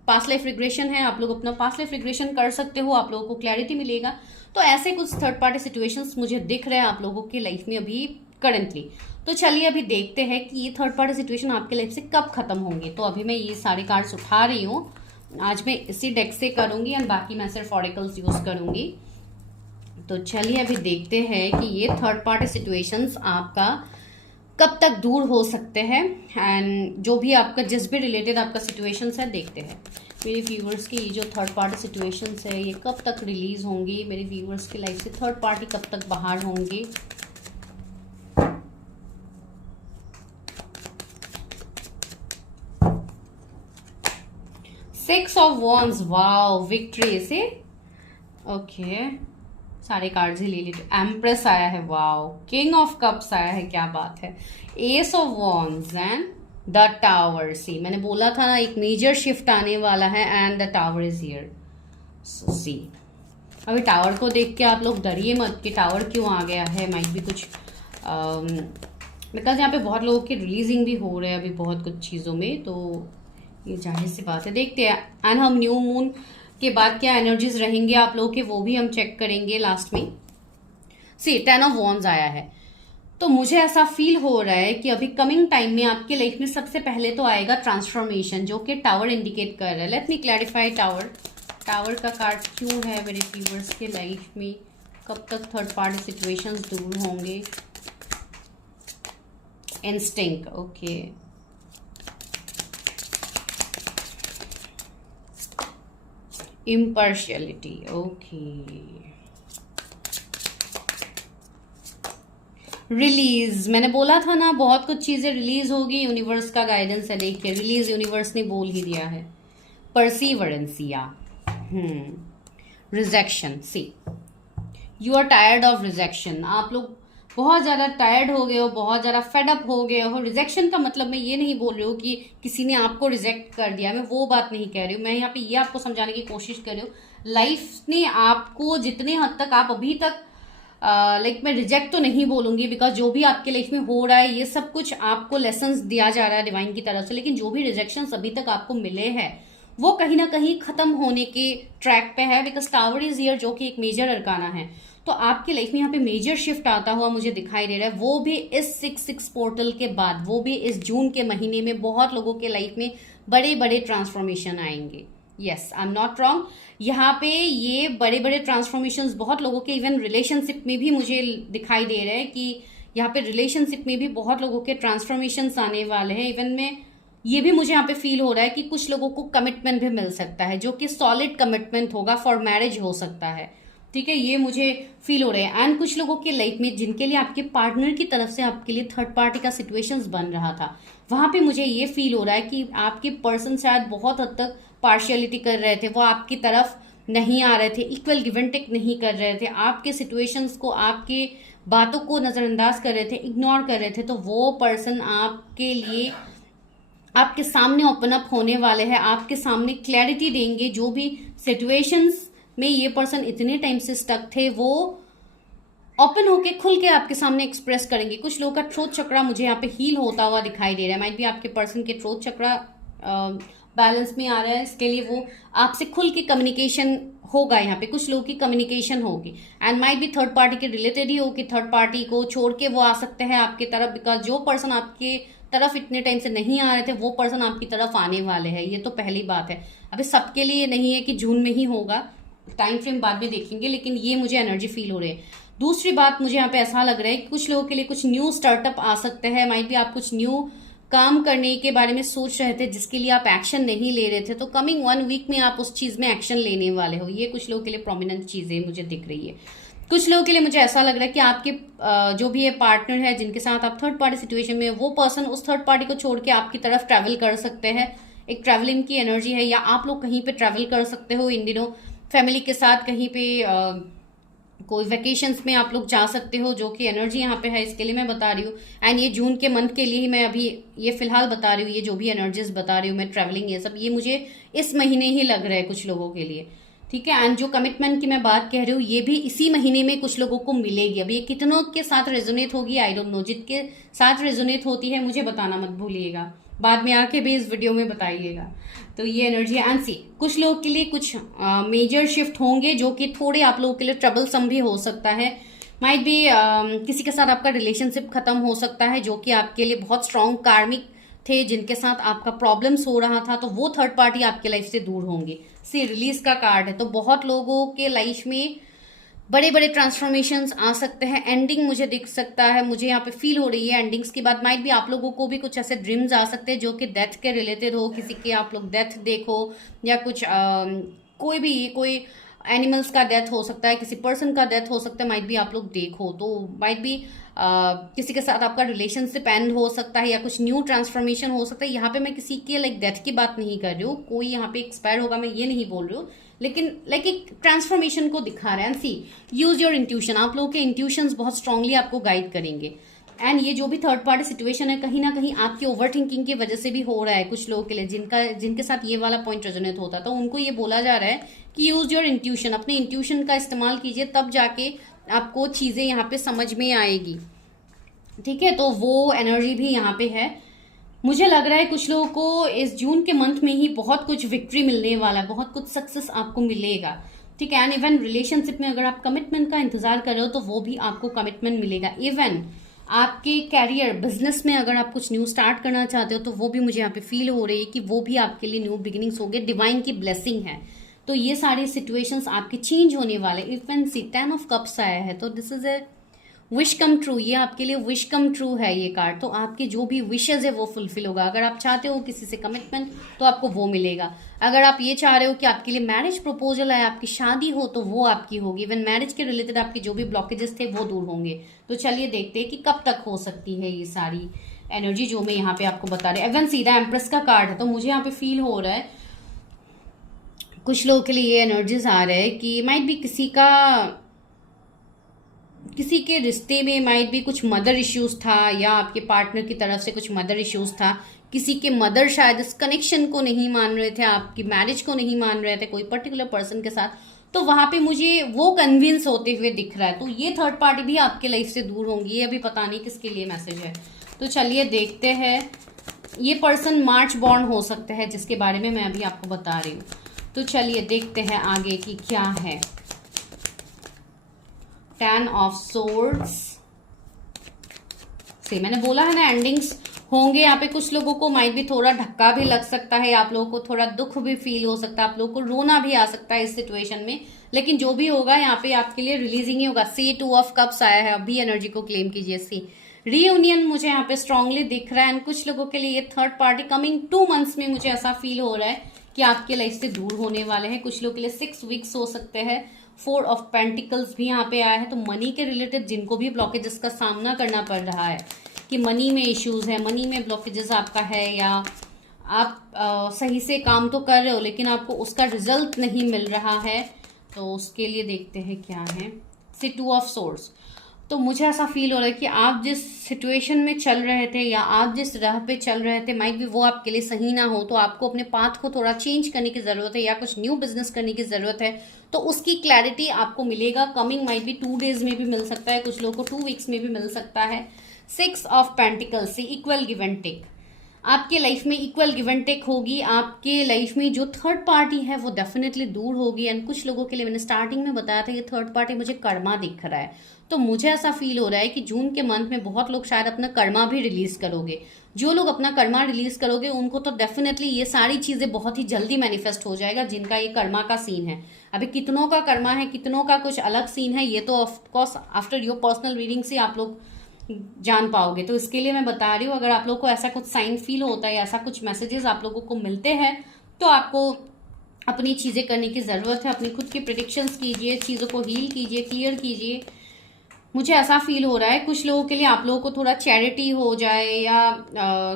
पास्ट लाइफ रिग्रेशन है, आप लोग अपना पास्ट लाइफ रिग्रेशन कर सकते हो, आप लोगों को क्लैरिटी मिलेगा। तो ऐसे कुछ थर्ड पार्टी सिचुएशंस मुझे दिख रहे हैं आप लोगों की लाइफ में अभी करंटली। तो चलिए अभी देखते हैं कि ये थर्ड पार्टी सिचुएशन आपके लाइफ से कब खत्म होंगे। तो अभी मैं ये सारे कार्ड्स उठा रही हूँ, आज मैं इसी डेक से करूंगी एंड बाकी मैं सिर्फ ऑरिकल्स यूज करूंगी। तो चलिए अभी देखते हैं कि ये थर्ड पार्टी सिचुएशंस आपका कब तक दूर हो सकते हैं एंड जो भी आपका जिस भी रिलेटेड आपका सिचुएशंस है, देखते हैं मेरे व्यूअर्स की ये जो थर्ड पार्टी सिचुएशंस है ये कब तक रिलीज होंगी, मेरे व्यूअर्स की लाइफ से थर्ड पार्टी कब तक बाहर होंगे। Six of wands, wow, victory से ओके, सारे कार्ड्स ही ले लीजिए। एम्प्रेस आया है, वाओ, किंग ऑफ कप्स आया है, क्या बात है, ace of wands and the tower. See मैंने बोला था ना एक मेजर शिफ्ट आने वाला है and the tower is here. So see अभी टावर को देख के आप लोग डरिए मत कि टावर क्यों आ गया है, माइट भी कुछ बिकॉज यहाँ पे बहुत लोगों की रिलीजिंग भी हो रहे हैं अभी बहुत कुछ चीज़ों में, तो ये जाहिर सी बात है। देखते हैं एंड हम न्यू मून के बाद क्या एनर्जीज रहेंगे आप लोगों के वो भी हम चेक करेंगे लास्ट में। सी 10 ऑफ वॉन्ड्स आया है, तो मुझे ऐसा फील हो रहा है कि अभी कमिंग टाइम में आपके लाइफ में सबसे पहले तो आएगा ट्रांसफॉर्मेशन, जो कि टावर इंडिकेट कर रहा है। Let me clarify tower, tower का कार्ड क्यों है मेरे व्यूअर्स के लाइफ में, कब तक थर्ड पार्टी सिचुएशंस दूर होंगे। Instinct, okay, impartiality, okay, release, मैंने बोला था ना बहुत कुछ चीजें रिलीज होगी, यूनिवर्स का गाइडेंस है। देखिए रिलीज यूनिवर्स ने बोल ही दिया है। परसीवरेंसिया, rejection, see you are tired of rejection, आप लोग बहुत ज़्यादा टायर्ड हो गए हो, बहुत ज़्यादा फेडअप हो गए हो। रिजेक्शन का मतलब मैं ये नहीं बोल रही हूँ कि किसी ने आपको रिजेक्ट कर दिया, मैं वो बात नहीं कह रही हूँ। मैं यहाँ पे ये आपको समझाने की कोशिश कर रही हूँ, लाइफ ने आपको जितने हद तक आप अभी तक लाइक मैं रिजेक्ट तो नहीं बोलूंगी बिकॉज जो भी आपके लाइफ में हो रहा है ये सब कुछ आपको लेसन्स दिया जा रहा है डिवाइन की तरफ से, लेकिन जो भी रिजेक्शन अभी तक आपको मिले हैं वो कहीं ना कहीं खत्म होने के ट्रैक पे है, बिकॉज टावर इज हियर जो कि एक मेजर अरकाना है। तो आपकी लाइफ में यहाँ पे मेजर शिफ्ट आता हुआ मुझे दिखाई दे रहा है, वो भी इस 6/6 पोर्टल के बाद, वो भी इस जून के महीने में बहुत लोगों के लाइफ में बड़े बड़े ट्रांसफॉर्मेशन आएंगे। Yes, I am not wrong, यहाँ पे ये बड़े बड़े ट्रांसफॉर्मेशंस बहुत लोगों के इवन रिलेशनशिप में भी मुझे दिखाई दे रहे हैं कि यहाँ पे रिलेशनशिप में भी बहुत लोगों के ट्रांसफॉर्मेशंस आने वाले हैं। इवन में ये भी मुझे यहाँ पे फील हो रहा है कि कुछ लोगों को कमिटमेंट भी मिल सकता है जो कि सॉलिड कमिटमेंट होगा, फॉर मैरिज हो सकता है, ठीक है, ये मुझे फील हो रहा है। एंड कुछ लोगों के लाइफ में जिनके लिए आपके पार्टनर की तरफ से आपके लिए थर्ड पार्टी का सिचुएशंस बन रहा था, वहां पे मुझे ये फील हो रहा है कि आपके पर्सन शायद बहुत हद तक पार्शियलिटी कर रहे थे, वो आपकी तरफ नहीं आ रहे थे, इक्वल गिव एंड टेक नहीं कर रहे थे, आपके सिचुएशंस को, आपके बातों को नजरअंदाज कर रहे थे, इग्नोर कर रहे थे। तो वो पर्सन आपके लिए आपके सामने ओपन अप होने वाले हैं, आपके सामने क्लैरिटी देंगे। जो भी सिचुएशंस में ये पर्सन इतने टाइम से स्टक थे वो ओपन होके खुल के आपके सामने एक्सप्रेस करेंगे। कुछ लोगों का थ्रोट चक्रा मुझे यहाँ पे हील होता हुआ दिखाई दे रहा है, माइट भी आपके पर्सन के थ्रोट चक्रा बैलेंस में आ रहा है, इसके लिए वो आपसे खुल के कम्युनिकेशन होगा। यहाँ पे कुछ लोगों की कम्युनिकेशन होगी एंड माइट भी थर्ड पार्टी के रिलेटेड ही हो कि थर्ड पार्टी को छोड़ के वो आ सकते हैं आपकी तरफ, बिकॉज जो पर्सन आपके तरफ इतने टाइम से नहीं आ रहे थे वो पर्सन आपकी तरफ आने वाले हैं। ये तो पहली बात है। अभी सबके लिए नहीं है कि जून में ही होगा, टाइम फ्रेम बाद में देखेंगे, लेकिन ये मुझे एनर्जी फील हो रही है। दूसरी बात, मुझे यहाँ पे ऐसा लग रहा है कि कुछ लोगों के लिए कुछ न्यू स्टार्टअप आ सकते हैं, माइट भी आप कुछ न्यू काम करने के बारे में सोच रहे थे जिसके लिए आप एक्शन नहीं ले रहे थे, तो कमिंग 1 वीक में आप उस चीज में एक्शन लेने वाले हो। ये कुछ लोगों के लिए प्रोमिनेंट चीजें मुझे दिख रही है। कुछ लोगों के लिए मुझे ऐसा लग रहा है कि आपके जो भी ये पार्टनर है जिनके साथ आप थर्ड पार्टी सिचुएशन में, वो पर्सन उस थर्ड पार्टी को छोड़ के आपकी तरफ ट्रैवल कर सकते हैं। एक ट्रैवलिंग की एनर्जी है, या आप लोग कहीं पे ट्रैवल कर सकते हो इन दिनों फैमिली के साथ, कहीं पे कोई वेकेशंस में आप लोग जा सकते हो, जो कि एनर्जी यहाँ पे है, इसके लिए मैं बता रही हूँ। एंड ये जून के मंथ के लिए ही मैं अभी ये फिलहाल बता रही हूँ, ये जो भी एनर्जीज बता रही हूँ मैं, ट्रैवलिंग ये सब, ये मुझे इस महीने ही लग रहा है कुछ लोगों के लिए, ठीक है। एंड जो कमिटमेंट की मैं बात कह रही हूँ ये भी इसी महीने में कुछ लोगों को मिलेगी। अब ये कितनों के साथ रेजोनेट होगी आई डोंट नो, जिसके साथ रेजोनेट होती है मुझे बताना मत भूलिएगा, बाद में आके भी इस वीडियो में बताइएगा। तो ये एनर्जी है। एंड सी कुछ लोगों के लिए कुछ मेजर शिफ्ट होंगे जो कि थोड़े आप लोगों के लिए ट्रबलसम भी हो सकता है। माइट बी किसी के साथ आपका रिलेशनशिप खत्म हो सकता है जो कि आपके लिए बहुत स्ट्रॉन्ग कार्मिक थे, जिनके साथ आपका प्रॉब्लम्स हो रहा था, तो वो थर्ड पार्टी आपके लाइफ से दूर होंगे। सी रिलीज का कार्ड है, तो बहुत लोगों के लाइफ में बड़े बड़े ट्रांसफॉर्मेशंस आ सकते हैं। एंडिंग मुझे दिख सकता है, मुझे यहाँ पे फील हो रही है एंडिंग्स की बात। माइट भी आप लोगों को भी कुछ ऐसे ड्रीम्स आ सकते हैं जो कि डेथ के रिलेटेड हो, किसी के आप लोग डेथ देखो, या कुछ कोई भी कोई एनिमल्स का डेथ हो सकता है, किसी पर्सन का डेथ हो सकता है, माइट भी आप लोग देखो। तो माइट भी किसी के साथ आपका रिलेशनशिप एंड हो सकता है या कुछ न्यू ट्रांसफॉर्मेशन हो सकता है। यहाँ पे मैं किसी के लाइक डेथ की बात नहीं कर रही हूँ, कोई यहाँ पे एक्सपायर होगा मैं ये नहीं बोल रही हूँ, लेकिन लाइक एक ट्रांसफॉर्मेशन को दिखा रहा है। And see use your intuition, आप लोगों के इंट्यूशंस बहुत स्ट्रांगली आपको गाइड करेंगे। एंड ये जो भी थर्ड पार्टी सिचुएशन है, कहीं ना कहीं आपकी ओवर थिंकिंग की वजह से भी हो रहा है कुछ लोगों के लिए, जिनके साथ ये वाला पॉइंट रेजोनेट होता, तो उनको ये बोला जा रहा है कि यूज योर इंट्यूशन, अपने इंट्यूशन का इस्तेमाल कीजिए, तब जाके आपको चीजें यहाँ पे समझ में आएगी। ठीक है, तो वो एनर्जी भी यहाँ पे है। मुझे लग रहा है कुछ लोगों को इस जून के मंथ में ही बहुत कुछ विक्ट्री मिलने वाला है, बहुत कुछ सक्सेस आपको मिलेगा। ठीक है, एंड इवन रिलेशनशिप में अगर आप कमिटमेंट का इंतजार कर रहे हो तो वो भी आपको कमिटमेंट मिलेगा। इवन आपके कैरियर बिजनेस में अगर आप कुछ न्यू स्टार्ट करना चाहते हो तो वो भी मुझे यहाँ पे फील हो रही है कि वो भी आपके लिए न्यू बिगिनिंग्स हो गए, डिवाइन की ब्लेसिंग है। तो ये सारे सिचुएशंस आपके चेंज होने वाले। इवन सी 10 ऑफ कप्स आया है, तो this is a wish come true, ये आपके लिए विश कम ट्रू है ये कार्ड। तो आपके जो भी विशेज है वो फुलफिल होगा। अगर आप चाहते हो किसी से कमिटमेंट तो आपको वो मिलेगा। अगर आप ये चाह रहे हो कि आपके लिए मैरिज प्रपोजल है, आपकी शादी हो, तो वो आपकी होगी। इवन मैरिज के रिलेटेड आपके जो भी ब्लॉकेजेस थे वो दूर होंगे। तो चलिए देखते हैं कि कब तक हो सकती है ये सारी एनर्जी जो मैं यहाँ पे आपको बता रही। इवन सीधा एम्प्रेस का कार्ड है, तो मुझे यहाँ पे फील हो रहा है कुछ लोगों के लिए ये एनर्जीज आ रहे हैं कि माइट भी किसी के रिश्ते में माइट भी कुछ मदर इश्यूज था, या आपके पार्टनर की तरफ से कुछ मदर इश्यूज था। किसी के मदर शायद इस कनेक्शन को नहीं मान रहे थे, आपकी मैरिज को नहीं मान रहे थे कोई पर्टिकुलर पर्सन के साथ, तो वहां पे मुझे वो कन्विंस होते हुए दिख रहा है। तो ये थर्ड पार्टी भी आपके लाइफ से दूर होंगी। ये अभी पता नहीं किसके लिए मैसेज है, तो चलिए देखते हैं। ये पर्सन मार्च बॉर्न हो सकता है जिसके बारे में मैं अभी आपको बता रही हूँ। तो चलिए देखते हैं आगे की क्या है। 10 ऑफ सोर्ड्स से मैंने बोला है ना एंडिंग्स होंगे यहाँ पे। कुछ लोगों को माइट भी थोड़ा धक्का भी लग सकता है, आप लोगों को थोड़ा दुख भी फील हो सकता है, आप लोगों को रोना भी आ सकता है इस सिचुएशन में, लेकिन जो भी होगा यहाँ पे आपके लिए रिलीजिंग ही होगा। सी 2 ऑफ कप्स आया है, अभी एनर्जी को क्लेम कीजिए। सी रीयूनियन मुझे यहाँ पे स्ट्रांगली दिख रहा है। एंड कुछ लोगों के लिए ये थर्ड पार्टी कमिंग 2 मंथ्स में मुझे ऐसा फील हो रहा है कि आपके लाइफ से दूर होने वाले हैं। कुछ लोगों के लिए 6 वीक्स हो सकते हैं। 4 ऑफ पेंटिकल्स भी यहाँ पे आया है, तो मनी के रिलेटेड जिनको भी ब्लॉकेजेस का सामना करना पड़ रहा है कि मनी में इश्यूज है, मनी में ब्लॉकेजेस आपका है, या आप सही से काम तो कर रहे हो लेकिन आपको उसका रिजल्ट नहीं मिल रहा है, तो उसके लिए देखते हैं क्या है। सी 2 ऑफ सोर्ड्स, तो मुझे ऐसा फील हो रहा है कि आप जिस सिचुएशन में चल रहे थे या आप जिस राह पे चल रहे थे, माइट भी वो आपके लिए सही ना हो, तो आपको अपने पाथ को थोड़ा चेंज करने की जरूरत है या कुछ न्यू बिजनेस करने की जरूरत है। तो उसकी क्लैरिटी आपको मिलेगा कमिंग, माइट भी 2 डेज में भी मिल सकता है, कुछ लोगों को 2 वीक्स में भी मिल सकता है। 6 ऑफ पेंटिकल्स से इक्वल गिव एंड टेक, आपके लाइफ में इक्वल गिव एंड टेक होगी। आपके लाइफ में जो थर्ड पार्टी है वो डेफिनेटली दूर होगी। एंड कुछ लोगों के लिए मैंने स्टार्टिंग में बताया था ये थर्ड पार्टी मुझे कर्मा दिख रहा है, तो मुझे ऐसा फील हो रहा है कि जून के मंथ में बहुत लोग शायद अपना कर्मा भी रिलीज करोगे। जो लोग अपना कर्मा रिलीज करोगे उनको तो डेफिनेटली ये सारी चीजें बहुत ही जल्दी मैनिफेस्ट हो जाएगा जिनका ये कर्मा का सीन है। अभी कितनों का कर्मा है, कितनों का कुछ अलग सीन है, ये तो of course after your personal reading से आप लोग जान पाओगे। तो इसके लिए मैं बता रही हूँ, अगर आप लोग को ऐसा कुछ साइन फील होता है, ऐसा कुछ मैसेजेस आप लोगों को मिलते हैं, तो आपको अपनी चीजें करने की जरूरत है। अपनी खुद की प्रेडिक्शंस कीजिए, चीजों को हील कीजिए, क्लियर कीजिए। मुझे ऐसा फील हो रहा है कुछ लोगों के लिए आप लोगों को थोड़ा चैरिटी हो जाए, या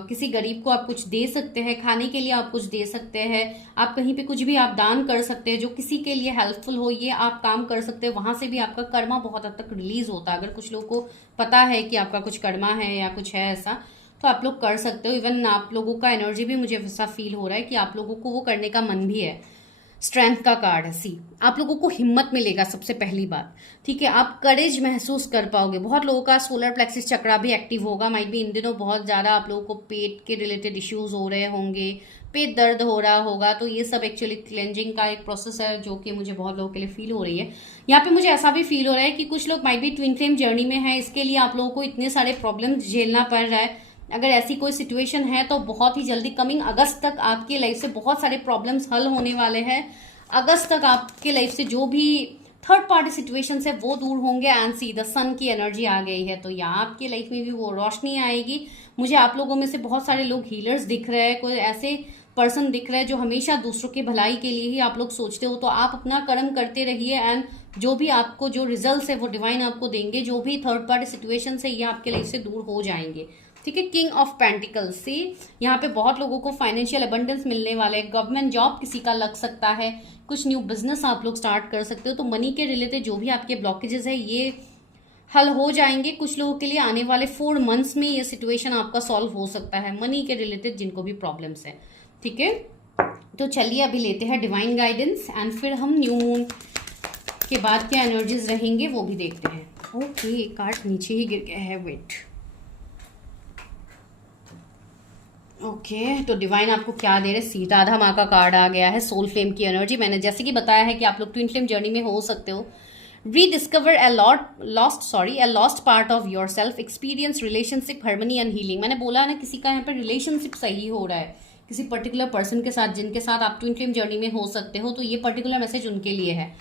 किसी गरीब को आप कुछ दे सकते हैं, खाने के लिए आप कुछ दे सकते हैं, आप कहीं पे कुछ भी आप दान कर सकते हैं जो किसी के लिए हेल्पफुल हो, ये आप काम कर सकते हैं। वहां से भी आपका कर्मा बहुत हद तक रिलीज होता है। अगर कुछ लोगों को पता है कि आपका कुछ कर्मा है या कुछ है ऐसा, तो आप लोग कर सकते हो। इवन आप लोगों का एनर्जी भी मुझे ऐसा फील हो रहा है कि आप लोगों को वो करने का मन भी है। स्ट्रेंथ का कार्ड है। सी आप लोगों को हिम्मत मिलेगा सबसे पहली बात, ठीक है, आप करेज महसूस कर पाओगे। बहुत लोगों का सोलर प्लेक्सिस चक्रा भी एक्टिव होगा। माइट भी इन दिनों बहुत ज्यादा आप लोगों को पेट के रिलेटेड इश्यूज हो रहे होंगे, पेट दर्द हो रहा होगा, तो ये सब एक्चुअली क्लेंजिंग का एक प्रोसेस है जो कि मुझे बहुत लोगों के लिए फील हो रही है। यहाँ पे मुझे ऐसा भी फील हो रहा है कि कुछ लोग might be twin flame journey में है, इसके लिए आप लोगों को इतने सारे प्रॉब्लम्स झेलना पड़ रहा है। अगर ऐसी कोई सिचुएशन है तो बहुत ही जल्दी कमिंग अगस्त तक आपकी लाइफ से बहुत सारे प्रॉब्लम्स हल होने वाले हैं। अगस्त तक आपके लाइफ से जो भी थर्ड पार्टी सिचुएशन है वो दूर होंगे। एंड सी द सन की एनर्जी आ गई है, तो यहाँ आपकी लाइफ में भी वो रोशनी आएगी। मुझे आप लोगों में से बहुत सारे लोग हीलर्स दिख रहे हैं, कोई ऐसे पर्सन दिख रहे हैं जो हमेशा दूसरों की भलाई के लिए ही आप लोग सोचते हो। तो आप अपना कर्म करते रहिए एंड जो भी आपको जो रिजल्ट है वो डिवाइन आपको देंगे। जो भी थर्ड पार्टी सिचुएशन है ये आपके लाइफ से दूर हो जाएंगे, ठीक है। किंग ऑफ पेंटिकल्स से यहाँ पे बहुत लोगों को फाइनेंशियल अबंडेंस मिलने वाले हैं। गवर्नमेंट जॉब किसी का लग सकता है, कुछ न्यू बिजनेस आप लोग स्टार्ट कर सकते हो। तो मनी के रिलेटेड जो भी आपके ब्लॉकेजेस है ये हल हो जाएंगे। कुछ लोगों के लिए आने वाले 4 मंथ्स में ये सिचुएशन आपका सॉल्व हो सकता है, मनी के रिलेटेड जिनको भी प्रॉब्लम्स है, ठीक है। तो चलिए अभी लेते हैं डिवाइन गाइडेंस एंड फिर हम न्यू मून के बाद क्या एनर्जीज रहेंगे वो भी देखते हैं। ओके, कार्ड नीचे ही गिर गया है, वेट। ओके, तो डिवाइन आपको क्या दे रहे? सीता राधा माँ का कार्ड आ गया है, सोल फ्लेम की एनर्जी। मैंने जैसे कि बताया है कि आप लोग ट्विन फ्लेम जर्नी में हो सकते हो। Rediscover a lost part of yourself, experience relationship harmony and healing। मैंने बोला है ना, किसी का यहाँ पर रिलेशनशिप सही हो रहा है किसी पर्टिकुलर पर्सन के साथ, जिनके साथ आप ट्विन फ्लेम जर्नी में हो सकते हो। तो ये पर्टिकुलर मैसेज उनके लिए है।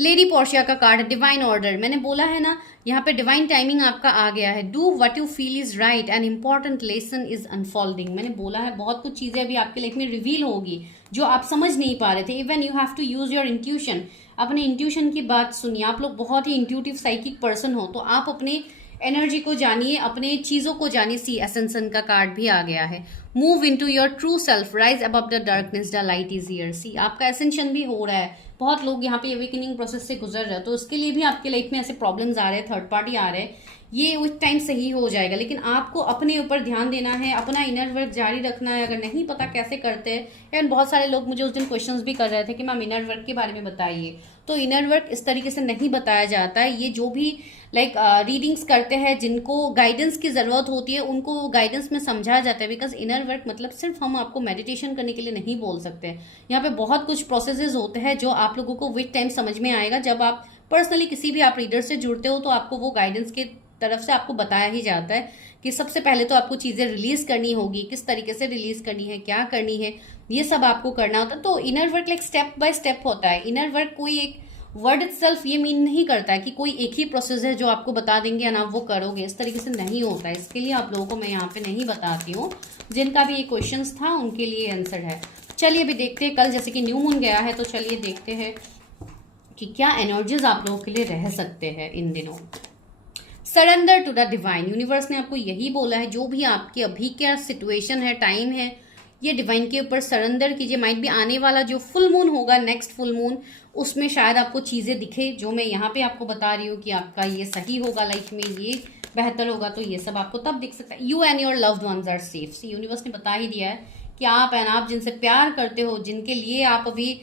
लेडी पोर्शिया का कार्ड, डिवाइन ऑर्डर। मैंने बोला है ना, यहाँ पे डिवाइन टाइमिंग आपका आ गया है। Do what you feel is right and important lesson is unfolding. मैंने बोला है बहुत कुछ चीजें अभी आपके लाइफ में रिवील होगी जो आप समझ नहीं पा रहे थे। Even you have to use your intuition. अपने इंट्यूशन की बात सुनिए। आप लोग बहुत ही इंट्यूटिव साइकिक पर्सन हो, तो आप अपने एनर्जी को जानिए, अपने चीजों को जानिए। सी एसेंशन का कार्ड भी आ गया है। Move into your true self, rise above the darkness, the light is here. See आपका एसेंशन भी हो रहा है। बहुत लोग यहाँ पे अवेकनिंग प्रोसेस से गुजर रहे हैं, तो उसके लिए भी आपके लाइफ में ऐसे प्रॉब्लम्स आ रहे हैं, थर्ड पार्टी आ रहे हैं। ये उस टाइम सही हो जाएगा, लेकिन आपको अपने ऊपर ध्यान देना है, अपना इनर वर्क जारी रखना है। अगर नहीं पता कैसे करते हैं, एंड बहुत सारे लोग मुझे उस दिन क्वेश्चंस भी कर रहे थे कि मैम इनर वर्क के बारे में बताइए। तो इनर वर्क इस तरीके से नहीं बताया जाता है। ये जो भी रीडिंग्स करते हैं, जिनको गाइडेंस की जरूरत होती है, उनको गाइडेंस में समझाया जाता है। बिकॉज इनर वर्क मतलब सिर्फ हम आपको मेडिटेशन करने के लिए नहीं बोल सकते। यहाँ पे बहुत कुछ प्रोसेसेस होते हैं जो आप लोगों को विद टाइम समझ में आएगा। जब आप पर्सनली किसी भी आप रीडर से जुड़ते हो, तो आपको वो गाइडेंस के तरफ से आपको बताया ही जाता है कि सबसे पहले तो आपको चीजें रिलीज करनी होगी, किस तरीके से रिलीज करनी है, क्या करनी है, ये सब आपको करना होता है। तो inner work like step by step होता है। इनर वर्क कोई एक वर्ड इटसेल्फ ये मीन नहीं करता है कि कोई एक ही प्रोसेस है जो आपको बता देंगे और आप वो करोगे। इस तरीके से नहीं होता है। इसके लिए आप लोगों को मैं यहाँ पे नहीं बताती हूँ। जिनका भी ये क्वेश्चन था उनके लिए आंसर है। चलिए अभी देखते हैं, कल जैसे कि न्यू मून गया है, तो चलिए देखते हैं कि क्या एनर्जीज आप लोगों के लिए रह सकते हैं इन दिनों। Surrender to the divine. Universe ने आपको यही बोला है, जो भी आपकी अभी क्या सिचुएशन है, टाइम है, ये डिवाइन के ऊपर सरेंडर कीजिए। माइट भी आने वाला जो फुल मून होगा, नेक्स्ट फुल मून, उसमें शायद आपको चीजें दिखे जो मैं यहाँ पे आपको बता रही हूँ कि आपका ये सही होगा, लाइफ में ये बेहतर होगा। तो ये सब आपको तब दिख सकता है। You and your loved ones are safe. Universe ने बता ही दिया है कि आप जिनसे प्यार करते हो, जिनके लिए आप अभी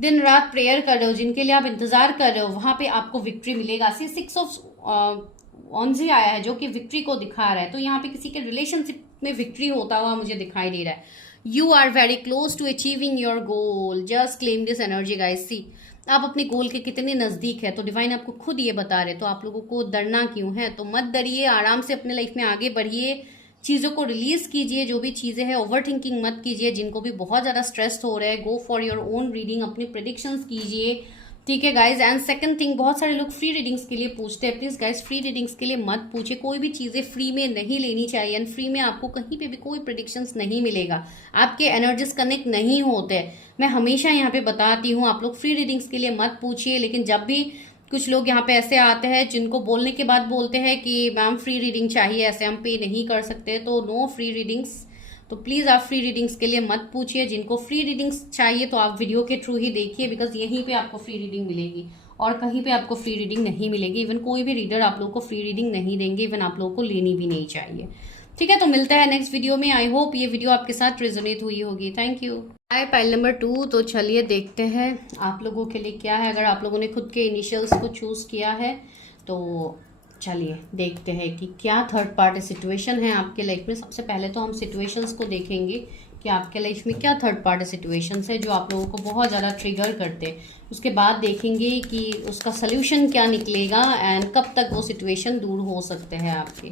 दिन रात प्रेयर कर रहे हो, जिनके लिए आप इंतजार कर रहे हो, वहां पे आपको विक्ट्री मिलेगा। 6 ऑफ wands आया है जो कि विक्ट्री को दिखा रहा है। तो यहाँ पे किसी के रिलेशनशिप में विक्ट्री होता हुआ मुझे दिखाई दे रहा है। You are very close to achieving your goal, just claim this energy guys. See आप अपने गोल के कितने नजदीक है, तो डिवाइन आपको खुद ये बता रहे। तो आप लोगों को डरना क्यों है? तो मत डरिए, आराम से अपने लाइफ में आगे बढ़िए, चीजों को रिलीज कीजिए। जो भी चीजें हैं ओवर थिंकिंग मत कीजिए। जिनको भी बहुत ज्यादा स्ट्रेस हो रहा है, go for your own reading, अपनी प्रेडिक्शंस कीजिए, ठीक है गाइज। एंड सेकंड थिंग, बहुत सारे लोग फ्री रीडिंग्स के लिए पूछते हैं। प्लीज गाइज फ्री रीडिंग्स के लिए मत पूछे। कोई भी चीजें फ्री में नहीं लेनी चाहिए। एंड फ्री में आपको कहीं पे भी कोई प्रेडिक्शंस नहीं मिलेगा, आपके एनर्जीज कनेक्ट नहीं होते। मैं हमेशा यहाँ पे बताती हूँ, आप लोग फ्री रीडिंग्स के लिए मत पूछिए। लेकिन जब भी कुछ लोग यहाँ पे ऐसे आते हैं जिनको बोलने के बाद बोलते हैं कि मैम फ्री रीडिंग चाहिए, ऐसे हम पे नहीं कर सकते, तो नो फ्री रीडिंग्स। तो प्लीज आप फ्री रीडिंग्स के लिए मत पूछिए। जिनको फ्री रीडिंग्स चाहिए तो आप वीडियो के थ्रू ही देखिए, बिकॉज यहीं पे आपको फ्री रीडिंग मिलेगी और कहीं पे आपको फ्री रीडिंग नहीं मिलेगी। इवन कोई भी रीडर आप लोगों को फ्री रीडिंग नहीं देंगे, इवन आप लोगों को लेनी भी नहीं चाहिए, ठीक है। तो मिलता है नेक्स्ट वीडियो में। आई होप ये वीडियो आपके साथ रेजोनेट हुई होगी। Thank you. Hi pile number 2। तो चलिए देखते हैं आप लोगों के लिए क्या है। अगर आप लोगों ने खुद के इनिशियल्स को चूज किया है तो चलिए देखते हैं कि क्या थर्ड पार्टी सिचुएशन है आपके लाइफ में। सबसे पहले तो हम सिचुएशंस को देखेंगे कि आपके लाइफ में क्या थर्ड पार्टी सिचुएशंस है जो आप लोगों को बहुत ज़्यादा ट्रिगर करते हैं। उसके बाद देखेंगे कि उसका सल्यूशन क्या निकलेगा एंड कब तक वो सिचुएशन दूर हो सकते हैं आपके।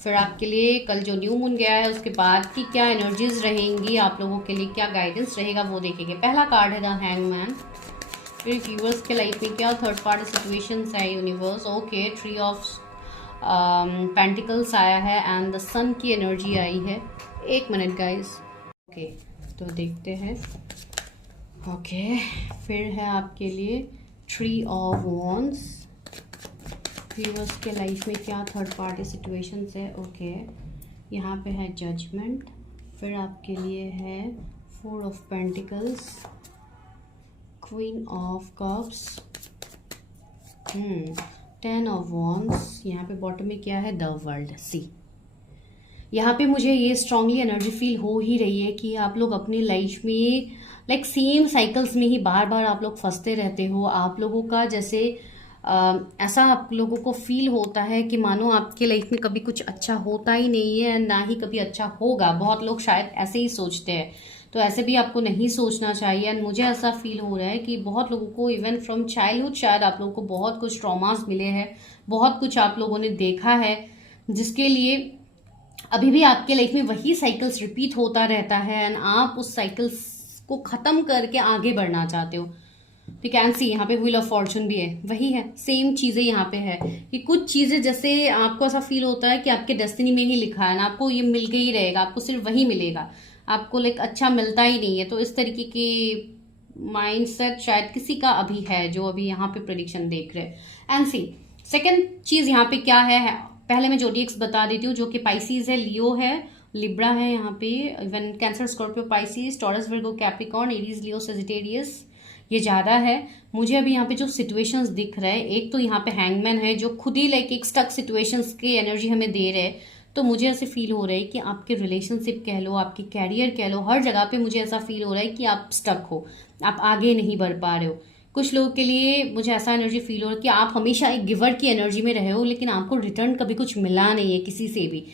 फिर आपके लिए कल जो न्यू मून गया है उसके बाद की क्या एनर्जीज रहेंगी, आप लोगों के लिए क्या गाइडेंस रहेगा वो देखेंगे। पहला कार्ड है द हैंगमैन। फिर व्यूअर्स के लाइफ में क्या थर्ड पार्टी सिचुएशंस है universe. Okay, tree of pentacles आया है एंड द सन की एनर्जी आई है। एक मिनट गाइस। ओके, तो देखते हैं। ओके, फिर है आपके लिए ट्री ऑफ वॉन्ड्स। व्यूअर्स के लाइफ में क्या थर्ड पार्टी सिचुएशंस है। ओके, यहाँ पे है जजमेंट। फिर आपके लिए है 4 of pentacles, queen of cups, 10 of wands. यहाँ पे बॉटम में क्या है, द वर्ल्ड। सी, यहाँ पे मुझे ये स्ट्रांगली एनर्जी फील हो ही रही है कि आप लोग अपनी लाइफ में लाइक सेम साइकिल्स में ही बार बार आप लोग फंसते रहते हो। आप लोगों का जैसे ऐसा आप लोगों को फील होता है कि मानो आपके लाइफ में कभी कुछ अच्छा होता ही नहीं है, ना ही कभी अच्छा होगा। बहुत लोग शायद ऐसे ही सोचते हैं, तो ऐसे भी आपको नहीं सोचना चाहिए। एंड मुझे ऐसा फील हो रहा है कि बहुत लोगों को इवन फ्रॉम चाइल्डहुड शायद आप लोगों को बहुत कुछ ट्रॉमास मिले हैं, बहुत कुछ आप लोगों ने देखा है, जिसके लिए अभी भी आपके लाइफ में वही साइकिल्स रिपीट होता रहता है एंड आप उस साइकिल्स को ख़त्म करके आगे बढ़ना चाहते हो। वी कैन सी यहाँ पे व्हील ऑफ फॉर्चून भी है, वही है, सेम चीज़ें यहाँ पे है कि कुछ चीज़ें जैसे आपको ऐसा फील होता है कि आपके डेस्टिनी में ही लिखा है ना, आपको ये मिल के ही रहेगा, आपको सिर्फ वही मिलेगा, आपको लाइक अच्छा मिलता ही नहीं है। तो इस तरीके के माइंडसेट शायद किसी का अभी है जो अभी यहाँ पे प्रेडिक्शन देख रहे हैं। एंड सी, सेकेंड चीज़ यहाँ पे क्या है, पहले मैं जोडिएक्स बता देती हूँ, जो कि पाइसीज है, लियो है, लिब्रा है, यहाँ पे even Cancer, Scorpio, Pisces, Taurus, Virgo, Capricorn, Aries, Leo, Sagittarius, ये ज़्यादा है। मुझे अभी यहाँ पे जो सिचुएशंस दिख रहा है, एक तो यहाँ पे हैंगमैन है जो खुद ही लाइक एक स्टक सिचुएशंस की एनर्जी हमें दे रहे हैं। तो मुझे ऐसे फील हो रहा है कि आपके रिलेशनशिप कह लो, आपके कैरियर कह लो, हर जगह पे मुझे ऐसा फील हो रहा है कि आप स्टक हो, आप आगे नहीं बढ़ पा रहे हो। कुछ लोगों के लिए मुझे ऐसा एनर्जी फील हो रहा है कि आप हमेशा एक गिवर की एनर्जी में रहे हो, लेकिन आपको रिटर्न कभी कुछ मिला नहीं है किसी से भी।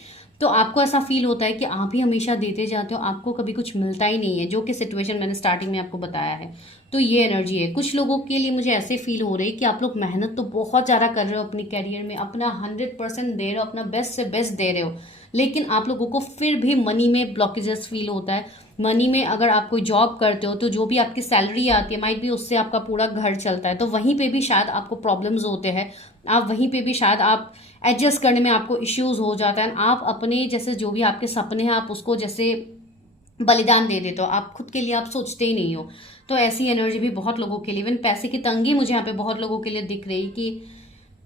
तो आपको ऐसा फील होता है कि आप ही हमेशा देते जाते हो, आपको कभी कुछ मिलता ही नहीं है, जो कि सिचुएशन मैंने स्टार्टिंग में आपको बताया है। तो ये एनर्जी है। कुछ लोगों के लिए मुझे ऐसे फील हो रही है कि आप लोग मेहनत तो बहुत ज़्यादा कर रहे हो अपने कैरियर में, अपना 100% दे रहे हो, अपना बेस्ट से बेस्ट दे रहे हो, लेकिन आप लोगों को फिर भी मनी में ब्लॉकेजेस फील होता है। मनी में अगर आप कोई जॉब करते हो तो जो भी आपकी सैलरी आती है, माइट भी उससे आपका पूरा घर चलता है, तो वहीं पे भी शायद आपको प्रॉब्लम्स होते हैं, आप वहीं पे भी शायद आप एडजस्ट करने में आपको इश्यूज हो जाता है। आप अपने जैसे जो भी आपके सपने हैं आप उसको जैसे बलिदान दे देते हो, आप खुद के लिए आप सोचते ही नहीं हो। तो ऐसी एनर्जी भी बहुत लोगों के लिए, इवन पैसे की तंगी मुझे यहाँ पे बहुत लोगों के लिए दिख रही कि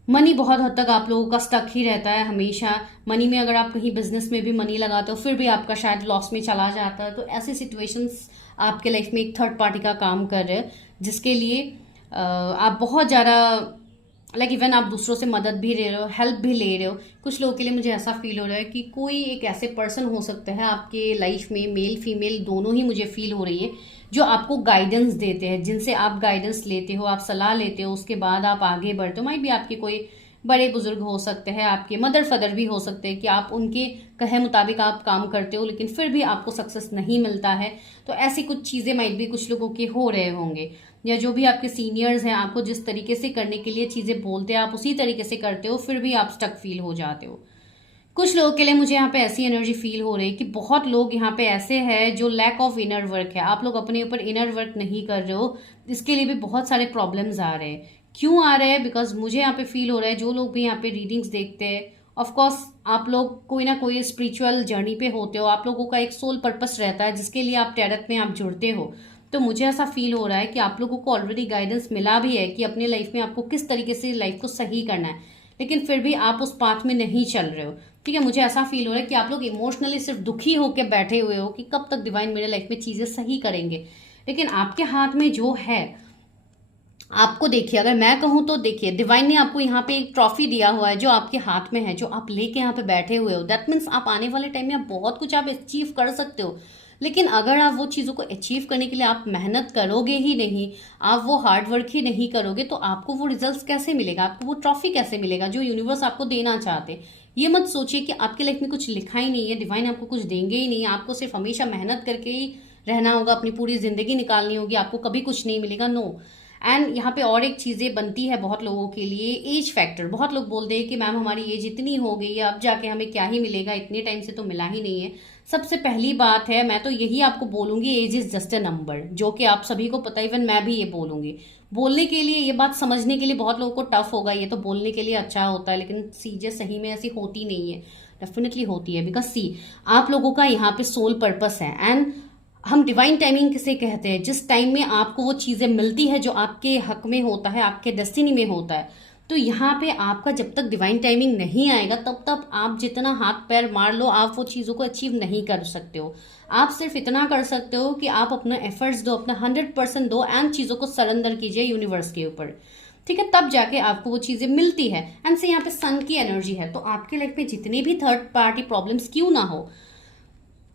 मनी बहुत हद तक आप लोगों का स्टक ही रहता है हमेशा। मनी में अगर आप कहीं बिजनेस में भी मनी लगाते हो फिर भी आपका शायद लॉस में चला जाता है। तो ऐसी सिचुएशंस आपके लाइफ में एक थर्ड पार्टी का काम कर रहे हैं, जिसके लिए आप बहुत ज़्यादा लाइक इवन आप दूसरों से मदद भी ले रहे हो, हेल्प भी ले रहे हो। कुछ लोगों के लिए मुझे ऐसा फील हो रहा है कि कोई एक ऐसे पर्सन हो सकते हैं आपके लाइफ में, मेल फीमेल दोनों ही मुझे फील हो रही है, जो आपको गाइडेंस देते हैं, जिनसे आप गाइडेंस लेते हो, आप सलाह लेते हो, उसके बाद आप आगे बढ़ते हो। माइट भी आपके कोई बड़े बुजुर्ग हो सकते हैं, आपके मदर फादर भी हो सकते हैं कि आप उनके कहे मुताबिक आप काम करते हो लेकिन फिर भी आपको सक्सेस नहीं मिलता है। तो ऐसी कुछ चीज़ें माइट भी कुछ लोगों के हो रहे होंगे, या जो भी आपके सीनियर्स हैं आपको जिस तरीके से करने के लिए चीज़ें बोलते हैं आप उसी तरीके से करते हो, फिर भी आप स्टक फील हो जाते हो। कुछ लोगों के लिए मुझे यहाँ पे ऐसी एनर्जी फील हो रही है कि बहुत लोग यहाँ पे ऐसे हैं जो लैक ऑफ इनर वर्क है, आप लोग अपने ऊपर इनर वर्क नहीं कर रहे हो, इसके लिए भी बहुत सारे प्रॉब्लम्स आ रहे हैं। क्यों आ रहे हैं? बिकॉज मुझे यहाँ पे फील हो रहा है जो लोग भी यहाँ पे रीडिंग्स देखते हैं, ऑफकोर्स आप लोग कोई ना कोई स्पिरिचुअल जर्नी पे होते हो, आप लोगों का एक सोल पर्पस रहता है जिसके लिए आप टैरट में आप जुड़ते हो। तो मुझे ऐसा फील हो रहा है कि आप लोगों को ऑलरेडी गाइडेंस मिला भी है कि अपने लाइफ में आपको किस तरीके से लाइफ को सही करना है, लेकिन फिर भी आप उस पाथ में नहीं चल रहे हो। ठीक है, मुझे ऐसा फील हो रहा है कि आप लोग इमोशनली सिर्फ दुखी होकर बैठे हुए हो कि कब तक डिवाइन मेरे लाइफ में चीज़ें सही करेंगे, लेकिन आपके हाथ में जो है आपको देखिए, अगर मैं कहूँ तो देखिए, डिवाइन ने आपको यहाँ पे एक ट्रॉफी दिया हुआ है जो आपके हाथ में है, जो आप लेके यहाँ पे बैठे हुए हो। दैट मीन्स आप आने वाले टाइम में आप बहुत कुछ आप अचीव कर सकते हो, लेकिन अगर आप वो चीज़ों को अचीव करने के लिए आप मेहनत करोगे ही नहीं, आप वो हार्ड वर्क ही नहीं करोगे, तो आपको वो रिजल्ट्स कैसे मिलेगा, आपको वो ट्रॉफी कैसे मिलेगा जो यूनिवर्स आपको देना चाहते। ये मत सोचिए कि आपके लाइफ में कुछ लिखा ही नहीं है, डिवाइन आपको कुछ देंगे ही नहीं, आपको सिर्फ हमेशा मेहनत करके ही रहना होगा, अपनी पूरी जिंदगी निकालनी होगी, आपको कभी कुछ नहीं मिलेगा। नो। एंड यहाँ पे और एक चीज़ें बनती है बहुत लोगों के लिए, एज फैक्टर। बहुत लोग बोलते हैं कि मैम हमारी एज इतनी हो गई है, अब जाके हमें क्या ही मिलेगा, इतने टाइम से तो मिला ही नहीं है। सबसे पहली बात है, मैं तो यही आपको बोलूंगी, age is just a number, जो कि आप सभी को पता है, इवन मैं भी ये बोलूंगी। बोलने के लिए ये बात समझने के लिए बहुत लोगों को टफ होगा, ये तो बोलने के लिए अच्छा होता है, लेकिन चीजें सही में ऐसी होती नहीं है। डेफिनेटली होती है, बिकॉज सी, आप लोगों का यहाँ पे सोल पर्पस है। एंड हम डिवाइन टाइमिंग किसे कहते हैं, जिस टाइम में आपको वो चीजें मिलती है जो आपके हक में होता है, आपके डेस्टिनी में होता है। तो यहाँ पे आपका जब तक डिवाइन टाइमिंग नहीं आएगा, तब तक आप जितना हाथ पैर मार लो, आप वो चीज़ों को अचीव नहीं कर सकते हो। आप सिर्फ इतना कर सकते हो कि आप अपना एफर्ट्स दो, अपना 100% दो, एंड चीज़ों को सरेंडर कीजिए यूनिवर्स के ऊपर। ठीक है, तब जाके आपको वो चीज़ें मिलती है। एंड से यहाँ पे सन की एनर्जी है, तो आपके लाइफ में जितनी भी थर्ड पार्टी प्रॉब्लम्स क्यों ना हो,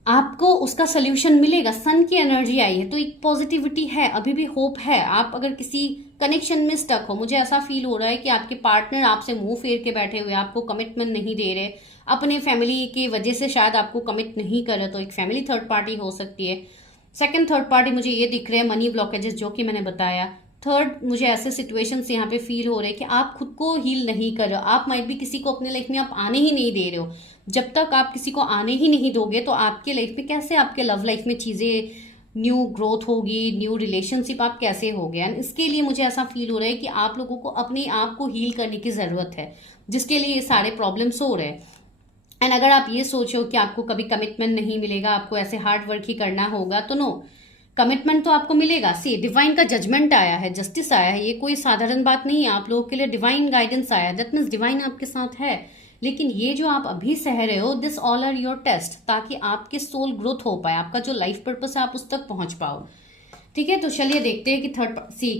आपको उसका सोल्यूशन मिलेगा। सन की एनर्जी आई है तो एक पॉजिटिविटी है, अभी भी होप है। आप अगर किसी कनेक्शन में स्टक हो, मुझे ऐसा फील हो रहा है कि आपके पार्टनर आपसे मुंह फेर के बैठे हुए, आपको कमिटमेंट नहीं दे रहे, अपने फैमिली की वजह से शायद आपको कमिट नहीं कर रहे, तो एक फैमिली थर्ड पार्टी हो सकती है। सेकंड थर्ड पार्टी मुझे ये दिख रहे हैं मनी ब्लॉकेजेस, जो कि मैंने बताया। थर्ड, मुझे ऐसे सिचुएशंस यहाँ पे फील हो रहे हैं कि आप खुद को हील नहीं कर रहे हो, आप माइट भी किसी को अपने लाइफ में आप आने ही नहीं दे रहे हो। जब तक आप किसी को आने ही नहीं दोगे, तो आपके लाइफ में कैसे, आपके लव लाइफ में चीजें न्यू ग्रोथ होगी, न्यू रिलेशनशिप आप कैसे होगे। एंड इसके लिए मुझे ऐसा फील हो रहा है कि आप लोगों को अपने आप को हील करने की जरूरत है, जिसके लिए ये सारे प्रॉब्लम्स हो रहे हैं। एंड अगर आप ये सोचो कि आपको कभी कमिटमेंट नहीं मिलेगा, आपको ऐसे हार्ड वर्क ही करना होगा, तो नो, कमिटमेंट तो आपको मिलेगा। सी, डिवाइन का जजमेंट आया है, जस्टिस आया है, ये कोई साधारण बात नहीं है। आप लोगों के लिए डिवाइन गाइडेंस आया है, दैट मीन्स डिवाइन आपके साथ है। लेकिन ये जो आप अभी सह रहे हो, this all are your test, ताकि आपके सोल ग्रोथ हो पाए, आपका जो लाइफ पर्पस है आप उस तक पहुंच पाओ। ठीक है, तो चलिए देखते हैं कि third see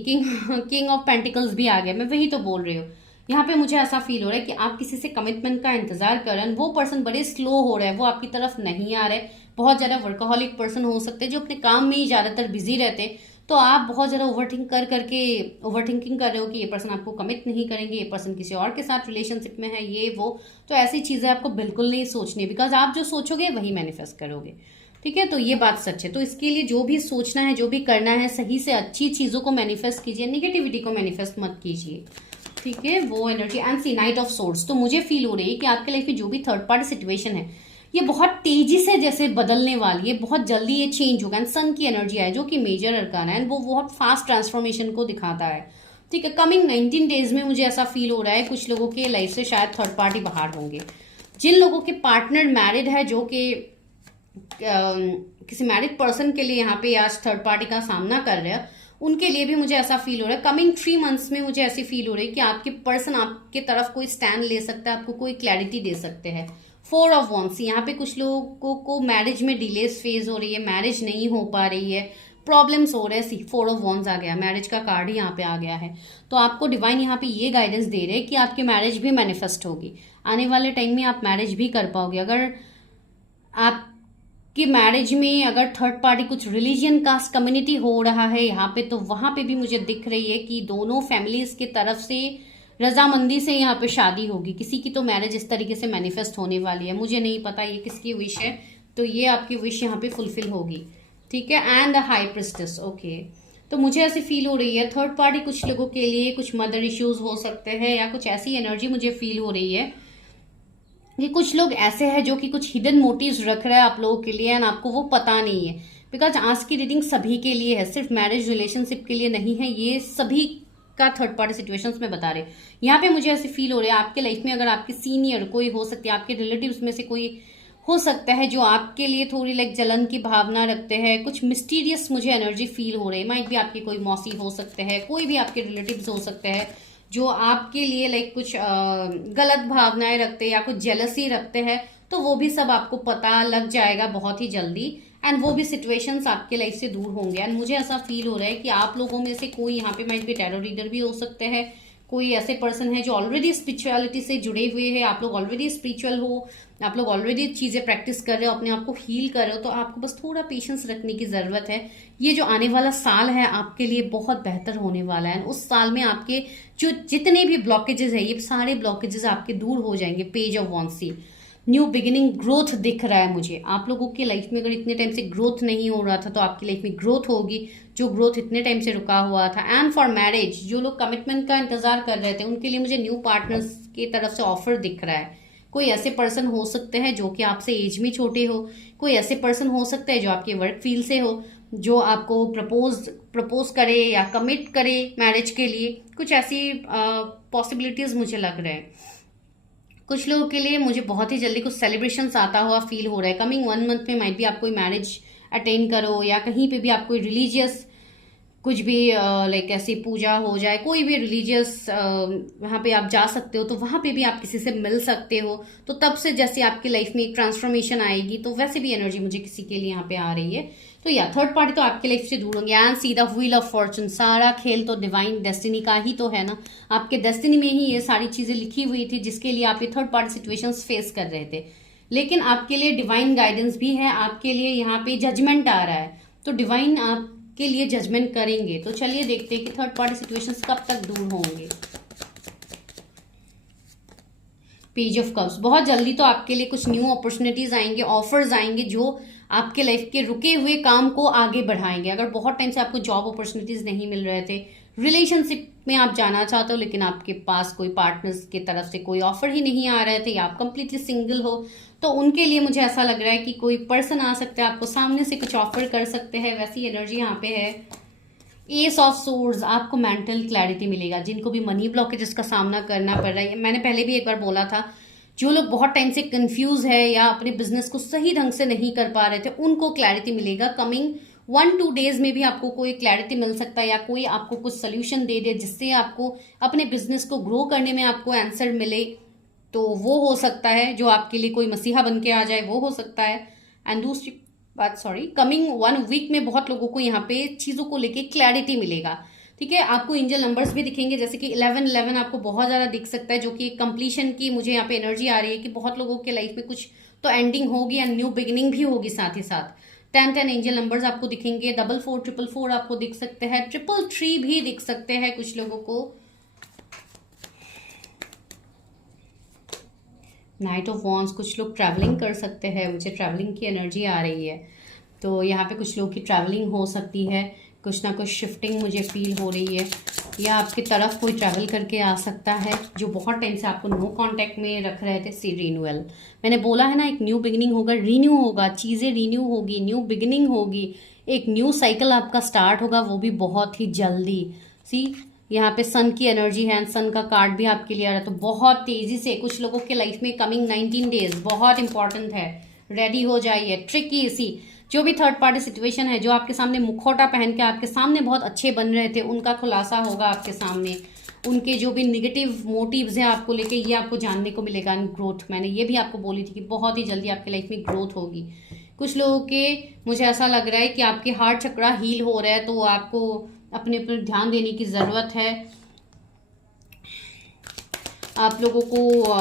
king of pentacles भी आ गए। मैं वही तो बोल रही हूँ, यहाँ पे मुझे ऐसा फील हो रहा है कि आप किसी से कमिटमेंट का इंतजार कर रहे हैं, वो पर्सन बड़े स्लो हो रहे हैं, वो आपकी तरफ नहीं आ रहे। बहुत ज्यादा वर्कहोलिक पर्सन हो सकते हैं जो अपने काम में ही ज्यादातर बिजी रहते हैं, तो आप बहुत ज्यादा ओवरथिंकिंग कर रहे हो कि ये पर्सन आपको कमिट नहीं करेंगे, ये पर्सन किसी और के साथ रिलेशनशिप में है, ये वो। तो ऐसी चीजें आपको बिल्कुल नहीं सोचनी, बिकॉज आप जो सोचोगे वही मैनिफेस्ट करोगे। ठीक है, तो ये बात सच है। तो इसके लिए जो भी सोचना है, जो भी करना है, सही से अच्छी चीजों को मैनिफेस्ट कीजिए, निगेटिविटी को मैनिफेस्ट मत कीजिए। ठीक है, वो energy. And see, knight of swords, तो मुझे फील हो रही है कि आपके लाइफ में जो भी थर्ड पार्टी सिचुएशन है, ये बहुत तेजी से जैसे बदलने वाली है, बहुत जल्दी ये चेंज होगा। एंड सन की एनर्जी है जो कि मेजर अरकान है, एंड वो बहुत फास्ट ट्रांसफॉर्मेशन को दिखाता है। ठीक है, कमिंग 19 डेज में मुझे ऐसा फील हो रहा है कुछ लोगों के लाइफ से शायद थर्ड पार्टी बाहर होंगे। जिन लोगों के पार्टनर मैरिड है, जो कि किसी मैरिड पर्सन के लिए यहाँ पे आज थर्ड पार्टी का सामना कर रहे हैं, उनके लिए भी मुझे ऐसा फील हो रहा है। कमिंग 3 मंथ्स में मुझे ऐसी फील हो रही है कि आपके पर्सन आपके तरफ कोई स्टैंड ले सकता है, आपको कोई क्लैरिटी दे सकते हैं। 4 ऑफ वॉन्ड्स, यहाँ पे कुछ लोगों को मैरिज में डिलेस फेज हो रही है, मैरिज नहीं हो पा रही है, प्रॉब्लम्स हो रहे हैं। 4 ऑफ वॉन्ड्स आ गया, मैरिज का कार्ड ही यहाँ पे आ गया है। तो आपको डिवाइन यहाँ पे ये गाइडेंस दे रहे हैं कि आपकी मैरिज भी मैनिफेस्ट होगी, आने वाले टाइम में आप मैरिज भी कर पाओगे। अगर आप कि मैरिज में अगर थर्ड पार्टी कुछ रिलीजियन कास्ट कम्युनिटी हो रहा है यहाँ पे, तो वहां पे भी मुझे दिख रही है कि दोनों फैमिलीज की तरफ से रजामंदी से यहाँ पे शादी होगी। किसी की तो मैरिज इस तरीके से मैनिफेस्ट होने वाली है, मुझे नहीं पता ये किसकी विश है, तो ये आपकी विश यहाँ पे फुलफिल होगी। ठीक है, and the high priestess. Okay, तो मुझे ऐसी फील हो रही है थर्ड पार्टी कुछ लोगों के लिए कुछ मदर इश्यूज हो सकते हैं, या कुछ ऐसी एनर्जी मुझे फील हो रही है कि कुछ लोग ऐसे हैं जो कि कुछ हिडन मोटिव्स रख रहे हैं आप लोगों के लिए, एंड आपको वो पता नहीं है। बिकॉज आज की रीडिंग सभी के लिए है, सिर्फ मैरिज रिलेशनशिप के लिए नहीं है, ये सभी का थर्ड पार्टी सिचुएशंस में बता रहे। यहाँ पे मुझे ऐसे फील हो रहा है आपके लाइफ में अगर आपके सीनियर कोई हो सकती है, आपके रिलेटिव्स में से कोई हो सकता है जो आपके लिए थोड़ी लाइक जलन की भावना रखते हैं, कुछ मिस्टीरियस मुझे एनर्जी फील हो रही है। माइट भी आपकी कोई मौसी हो सकते हैं, कोई भी आपके रिलेटिव्स हो सकते हैं जो आपके लिए लाइक कुछ गलत भावनाएं रखते हैं या कुछ जेलसी रखते हैं, तो वो भी सब आपको पता लग जाएगा बहुत ही जल्दी, एंड वो भी सिचुएशंस आपके लाइफ से दूर होंगे। एंड मुझे ऐसा फील हो रहा है कि आप लोगों में से कोई यहाँ पे माइट भी टैरो रीडर भी हो सकते हैं, कोई ऐसे पर्सन है जो ऑलरेडी स्पिरिचुअलिटी से जुड़े हुए हैं, आप लोग ऑलरेडी स्पिरिचुअल हो, आप लोग ऑलरेडी चीजें प्रैक्टिस कर रहे हो, अपने आप को हील कर रहे हो, तो आपको बस थोड़ा पेशेंस रखने की जरूरत है। ये जो आने वाला साल है आपके लिए बहुत बेहतर होने वाला है। उस साल में आपके जो जितने भी ब्लॉकेजेस है, ये सारे ब्लॉकेजेस आपके दूर हो जाएंगे। Page of wands see new beginning, growth दिख रहा है मुझे। आप लोगों की लाइफ में अगर इतने टाइम से ग्रोथ नहीं हो रहा था तो आपकी लाइफ में ग्रोथ होगी, जो ग्रोथ इतने टाइम से रुका हुआ था। एंड फॉर मैरिज, जो लोग कमिटमेंट का इंतजार कर रहे थे उनके लिए मुझे न्यू पार्टनर्स की तरफ से ऑफर दिख रहा है। कोई ऐसे पर्सन हो सकते हैं जो कि आपसे एज में छोटे हो, कोई ऐसे पर्सन हो सकते हैं जो आपके वर्क फील्ड से हो, जो आपको प्रपोज करे या कमिट करे मैरिज के लिए। कुछ ऐसी पॉसिबिलिटीज मुझे लग रहे हैं। कुछ लोगों के लिए मुझे बहुत ही जल्दी कुछ सेलिब्रेशंस आता हुआ फील हो रहा है। कमिंग 1 मंथ में माइट भी आप कोई मैरिज अटेंड करो, या कहीं पे भी आप कोई रिलीजियस कुछ भी लाइक ऐसी पूजा हो जाए, कोई भी रिलीजियस वहाँ पे आप जा सकते हो, तो वहाँ पे भी आप किसी से मिल सकते हो। तो तब से जैसे आपकी लाइफ में एक ट्रांसफॉर्मेशन आएगी, तो वैसे भी एनर्जी मुझे किसी के लिए यहाँ पे आ रही है। तो या थर्ड पार्टी तो आपकी लाइफ से दूर होंगे। And see the wheel of Fortune, सारा खेल तो डिवाइन डेस्टिनी का ही तो है ना। आपके डेस्टिनी में ही ये सारी चीजें लिखी हुई थी जिसके लिए आप ये थर्ड पार्टी सिचुएशंस फेस कर रहे थे। लेकिन आपके लिए डिवाइन गाइडेंस भी है, आपके लिए यहाँ पे जजमेंट आ रहा है, तो डिवाइन आपके लिए जजमेंट करेंगे। तो चलिए देखते हैं कि थर्ड पार्टी सिचुएशंस कब तक दूर होंगे। पेज ऑफ कप्स, बहुत जल्दी तो आपके लिए कुछ न्यू अपॉर्चुनिटीज आएंगे, ऑफर्स आएंगे जो आपके लाइफ के रुके हुए काम को आगे बढ़ाएंगे। अगर बहुत टाइम से आपको जॉब अपॉर्चुनिटीज नहीं मिल रहे थे, रिलेशनशिप में आप जाना चाहते हो लेकिन आपके पास कोई पार्टनर्स की तरफ से कोई ऑफर ही नहीं आ रहे थे, या आप कंप्लीटली सिंगल हो, तो उनके लिए मुझे ऐसा लग रहा है कि कोई पर्सन आ सकता है, आपको सामने से कुछ ऑफर कर सकते हैं। वैसी एनर्जी यहाँ पे है। एस ऑफ सोर्ड्स, आपको मेंटल क्लैरिटी मिलेगा। जिनको भी मनी ब्लॉकेजेस का सामना करना पड़ रहा है, मैंने पहले भी एक बार बोला था, जो लोग बहुत टाइम से कंफ्यूज है या अपने बिजनेस को सही ढंग से नहीं कर पा रहे थे, उनको क्लैरिटी मिलेगा। कमिंग 1-2 डेज में भी आपको कोई क्लैरिटी मिल सकता है, या कोई आपको कुछ सोल्यूशन दे दे जिससे आपको अपने बिजनेस को ग्रो करने में आपको आंसर मिले, तो वो हो सकता है। जो आपके लिए कोई मसीहा बन के आ जाए वो हो सकता है। एंड दूसरी बात, कमिंग 1 वीक में बहुत लोगों को यहाँ पे चीजों को लेके क्लैरिटी मिलेगा। ठीक है, आपको एंजल नंबर्स भी दिखेंगे, जैसे कि 11-11 आपको बहुत ज्यादा दिख सकता है, जो कि कंप्लीशन की मुझे यहाँ पे एनर्जी आ रही है कि बहुत लोगों के लाइफ में कुछ तो एंडिंग होगी एंड न्यू बिगिनिंग भी होगी साथ ही साथ। 10-10 एंजल नंबर्स आपको दिखेंगे, 44-444 आपको दिख सकते हैं, 333 भी दिख सकते हैं कुछ लोगों को। नाइट ऑफ वॉन्ड्स, कुछ लोग ट्रैवलिंग कर सकते हैं, मुझे ट्रैवलिंग की एनर्जी आ रही है। तो यहाँ पे कुछ लोगों की ट्रैवलिंग हो सकती है, कुछ ना कुछ शिफ्टिंग मुझे फील हो रही है, या आपकी तरफ कोई ट्रैवल करके आ सकता है जो बहुत टाइम से आपको नो कांटेक्ट में रख रहे थे। सी रिन्यूअल, मैंने बोला है ना, एक न्यू बिगिनिंग होगा, रीन्यू होगा, चीज़ें रीन्यू होगी, न्यू बिगिनिंग होगी, एक न्यू साइकिल आपका स्टार्ट होगा, वो भी बहुत ही जल्दी। सी यहाँ पे सन की एनर्जी है, सन का कार्ड भी आपके लिए आ रहा है, तो बहुत तेजी से कुछ लोगों के लाइफ में कमिंग 19 डेज बहुत इंपॉर्टेंट है। रेडी हो जाइए। ट्रिकी सी जो भी थर्ड पार्टी सिचुएशन है, जो आपके सामने मुखौटा पहन के आपके सामने बहुत अच्छे बन रहे थे, उनका खुलासा होगा आपके सामने। उनके जो भी निगेटिव मोटिव्स हैं आपको लेके, ये आपको जानने को मिलेगा। ग्रोथ, मैंने ये भी आपको बोली थी कि बहुत ही जल्दी आपकी लाइफ में ग्रोथ होगी। कुछ लोगों के मुझे ऐसा लग रहा है कि आपके हार्ट चक्रा हील हो रहा है, तो आपको अपने पर ध्यान देने की ज़रूरत है। आप लोगों को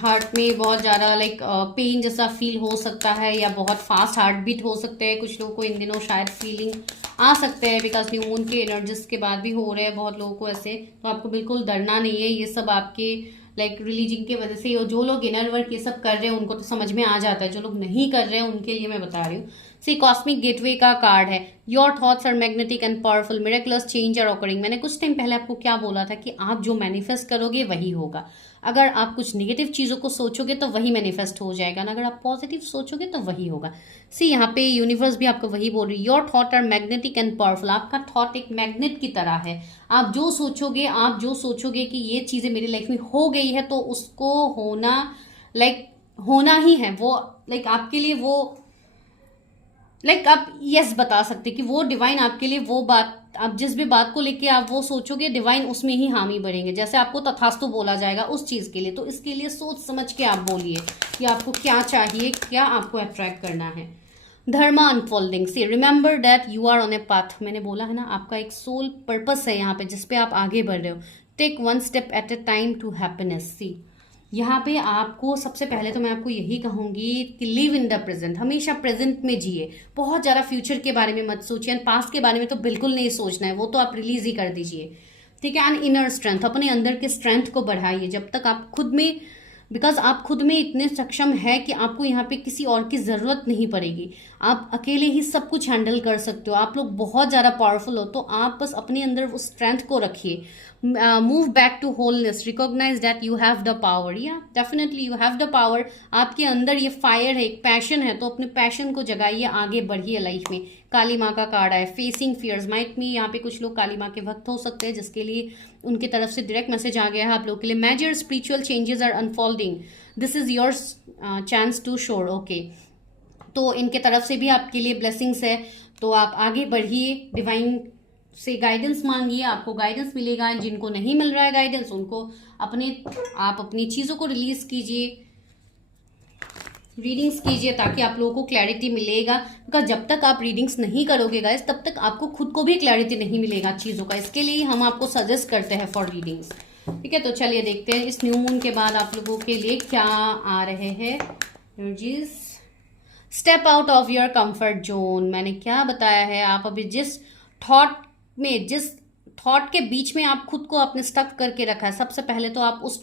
हार्ट में बहुत ज़्यादा लाइक पेन जैसा फील हो सकता है, या बहुत फास्ट हार्ट बीट हो सकते हैं। कुछ लोगों को इन दिनों शायद फीलिंग आ सकते हैं, बिकॉज न्यू मून के एनर्जीज के बाद भी हो रहे हैं बहुत लोगों को ऐसे। तो आपको बिल्कुल डरना नहीं है, ये सब आपके लाइक रिलीजन की वजह से। जो लोग इनर वर्क ये सब कर रहे हैं उनको तो समझ में आ जाता है, जो लोग नहीं कर रहे हैं उनके लिए मैं बता रही हूँ। सी कॉस्मिक गेटवे का कार्ड है, your thoughts are magnetic and powerful, miraculous change are occurring. मैंने कुछ टाइम पहले आपको क्या बोला था कि आप जो मैनिफेस्ट करोगे वही होगा। अगर आप कुछ नेगेटिव चीज़ों को सोचोगे तो वही मैनिफेस्ट हो जाएगा ना, अगर आप पॉजिटिव सोचोगे तो वही होगा। सी यहाँ पे यूनिवर्स भी आपको वही बोल रही है, your thought are magnetic and powerful. आपका थॉट एक मैग्नेट की तरह है। आप जो सोचोगे कि ये चीज़ें मेरी लाइफ में हो गई है, तो उसको होना होना ही है वो। आपके लिए वो आप यस बता सकते कि वो डिवाइन आपके लिए वो बात, आप जिस भी बात को लेके आप वो सोचोगे, डिवाइन उसमें ही हामी बढ़ेंगे। जैसे आपको तथास्तु बोला जाएगा उस चीज के लिए। तो इसके लिए सोच समझ के आप बोलिए कि आपको क्या चाहिए, क्या आपको अट्रैक्ट करना है। Dharma unfolding, see remember that you are on a path. मैंने बोला है ना, आपका एक सोल पर्पस है यहाँ पे जिसपे आप आगे बढ़ रहे हो। Take one step at a time to happiness. See, यहाँ पे आपको सबसे पहले तो मैं आपको यही कहूंगी कि लिव इन द प्रेजेंट, हमेशा प्रेजेंट में जिए। बहुत ज़्यादा फ्यूचर के बारे में मत सोचिए, एंड पास्ट के बारे में तो बिल्कुल नहीं सोचना है, वो तो आप रिलीज ही कर दीजिए, ठीक है। एंड इनर स्ट्रेंथ, अपने अंदर के स्ट्रेंथ को बढ़ाइए। जब तक आप खुद में, बिकॉज आप खुद में इतने सक्षम है कि आपको यहाँ पे किसी और की ज़रूरत नहीं पड़ेगी, आप अकेले ही सब कुछ हैंडल कर सकते हो। आप लोग बहुत ज़्यादा पावरफुल हो, तो आप बस अपने अंदर उस स्ट्रेंथ को रखिए। Move back to wholeness, recognise that you have the power. या definitely you have the power, आपके अंदर ये फायर है, एक पैशन है, तो अपने पैशन को जगाइए, आगे बढ़िए लाइफ में। काली माँ का कार्ड है, फेसिंग फियर्स, माइट मी यहाँ पे कुछ लोग काली माँ के भक्त हो सकते हैं, जिसके लिए उनकी तरफ से डायरेक्ट मैसेज आ गया है आप लोग के लिए। Major spiritual changes are unfolding, this is your chance to soar. Okay, तो इनके तरफ से भी आपके लिए ब्लेसिंग्स है, तो आप आगे बढ़िए, डिवाइन से गाइडेंस मांगिए, आपको गाइडेंस मिलेगा। जिनको नहीं मिल रहा है गाइडेंस, उनको आप अपनी चीज़ों को रिलीज कीजिए, रीडिंग्स कीजिए, ताकि आप लोगों को क्लैरिटी मिलेगा। बिकॉज जब तक आप रीडिंग्स नहीं करोगे गाइस, तब तक आपको खुद को भी क्लैरिटी नहीं मिलेगा चीज़ों का। इसके लिए हम आपको सजेस्ट करते हैं फॉर रीडिंग्स, ठीक है। तो चलिए देखते हैं इस न्यू मून के बाद आप लोगों के लिए क्या आ रहे हैं energies. Step out of your comfort zone, मैंने क्या बताया है, आप अभी जिस थॉट के बीच में आप खुद को अपने स्टक करके रखा है, सबसे पहले तो आप उस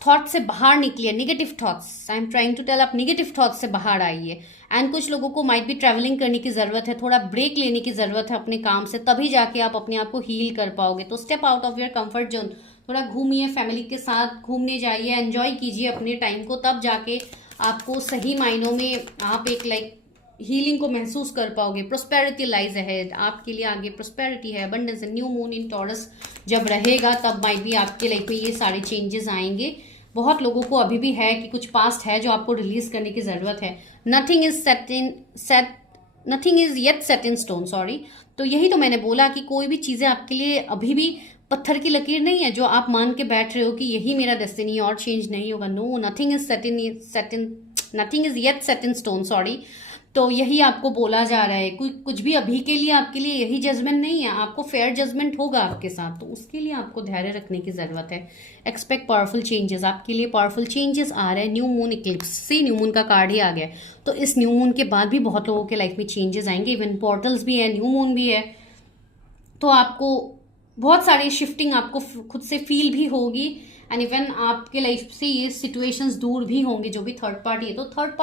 थॉट से बाहर निकलिए। Negative thoughts, I am trying to tell, आप नेगेटिव थॉट्स से बाहर आइए। एंड कुछ लोगों को माइट भी ट्रैवलिंग करने की ज़रूरत है, थोड़ा ब्रेक लेने की ज़रूरत है अपने काम से, तभी जाके आप अपने आप को हील कर पाओगे। तो step out of your comfort zone, थोड़ा घूमिए, फैमिली के साथ घूमने जाइए, एंजॉय कीजिए अपने टाइम को, तब जाके आपको सही मायनों में आप एक हीलिंग को महसूस कर पाओगे। प्रोस्पेरिटी लाइज अहेड, आपके लिए आगे प्रोस्पेरिटी है, अबंडेंस है। न्यू मून इन टॉरस जब रहेगा, तब माइट भी आपके लाइफ में ये सारे चेंजेस आएंगे। बहुत लोगों को अभी भी है कि कुछ पास्ट है जो आपको रिलीज करने की जरूरत है। Nothing is yet set in stone, sorry. तो यही तो मैंने बोला कि कोई भी चीजें आपके लिए अभी भी पत्थर की लकीर नहीं है जो आप मान के बैठ रहे हो कि यही मेरा डेस्टिनी और चेंज नहीं होगा। No, nothing is yet set in stone, sorry. तो यही आपको बोला जा रहा है, कुछ भी अभी के लिए आपके लिए यही जजमेंट नहीं है, आपको फेयर जजमेंट होगा आपके साथ, तो उसके लिए आपको धैर्य रखने की जरूरत है। एक्सपेक्ट पावरफुल चेंजेस, आपके लिए पावरफुल चेंजेस आ रहे हैं। न्यू मून इक्लिप्स से न्यू मून का कार्ड ही आ गया, तो इस न्यू मून के बाद भी बहुत लोगों के लाइफ में चेंजेस आएंगे। इवन पोर्टल्स भी है, न्यू मून भी है, तो आपको बहुत सारी शिफ्टिंग आपको खुद से फील भी होगी। एंड इवन आपके लाइफ से ये सिचुएशंस दूर भी होंगे जो भी थर्ड पार्टी है। तो थर्ड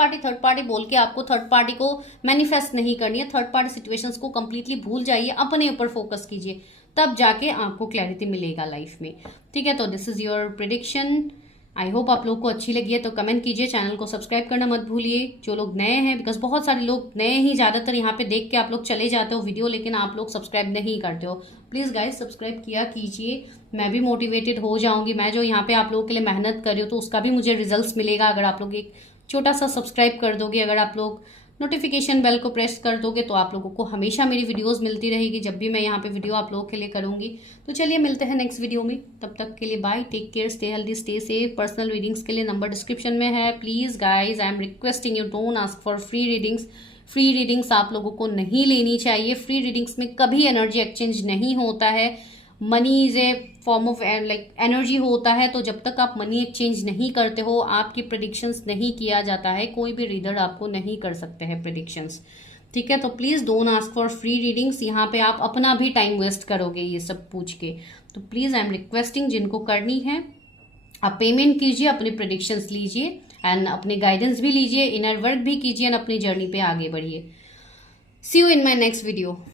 पार्टी बोल के आपको थर्ड पार्टी को मैनिफेस्ट नहीं करनी है। थर्ड पार्टी सिचुएशंस को कंप्लीटली भूल जाइए, अपने ऊपर फोकस कीजिए, तब जाके आपको क्लैरिटी मिलेगा लाइफ में, ठीक है। तो this is your prediction. I hope आप लोग को अच्छी लगी है, तो कमेंट कीजिए, चैनल को सब्सक्राइब करना मत भूलिए जो लोग नए हैं, बिकॉज बहुत सारे लोग नए ही ज़्यादातर यहाँ पे देख के आप लोग चले जाते हो वीडियो, लेकिन आप लोग सब्सक्राइब नहीं करते हो। प्लीज़ गाइज सब्सक्राइब किया कीजिए, मैं भी मोटिवेटेड हो जाऊंगी। मैं जो यहाँ पे आप लोगों के लिए मेहनत कर रही हूँ, तो उसका भी मुझे रिजल्ट मिलेगा अगर आप लोग एक छोटा सा सब्सक्राइब कर दोगे। अगर आप लोग नोटिफिकेशन बेल को प्रेस कर दोगे, तो आप लोगों को हमेशा मेरी वीडियोस मिलती रहेगी जब भी मैं यहाँ पे वीडियो आप लोगों के लिए करूँगी। तो चलिए मिलते हैं नेक्स्ट वीडियो में, तब तक के लिए bye, take care, stay healthy, stay safe. Personal readings के लिए नंबर डिस्क्रिप्शन में है। Please guys, I am requesting you, don't ask for free readings. Free readings आप लोगों को नहीं लेनी चाहिए। फ्री रीडिंग्स में कभी एनर्जी एक्सचेंज नहीं होता है। Money is a form of energy होता है, तो जब तक आप मनी एक्सचेंज नहीं करते हो, आपकी प्रेडिक्शंस नहीं किया जाता है। कोई भी रीडर आपको नहीं कर सकते हैं प्रेडिक्शंस, ठीक है। तो please don't ask for free readings, यहाँ पे आप अपना भी टाइम वेस्ट करोगे ये सब पूछ के। तो प्लीज़ आई एम रिक्वेस्टिंग, जिनको करनी है आप पेमेंट कीजिए, अपने प्रेडिक्शंस लीजिए एंड अपने गाइडेंस भी लीजिए, इनर वर्क भी कीजिए एंड अपनी जर्नी पे आगे बढ़िए। See you in my next video.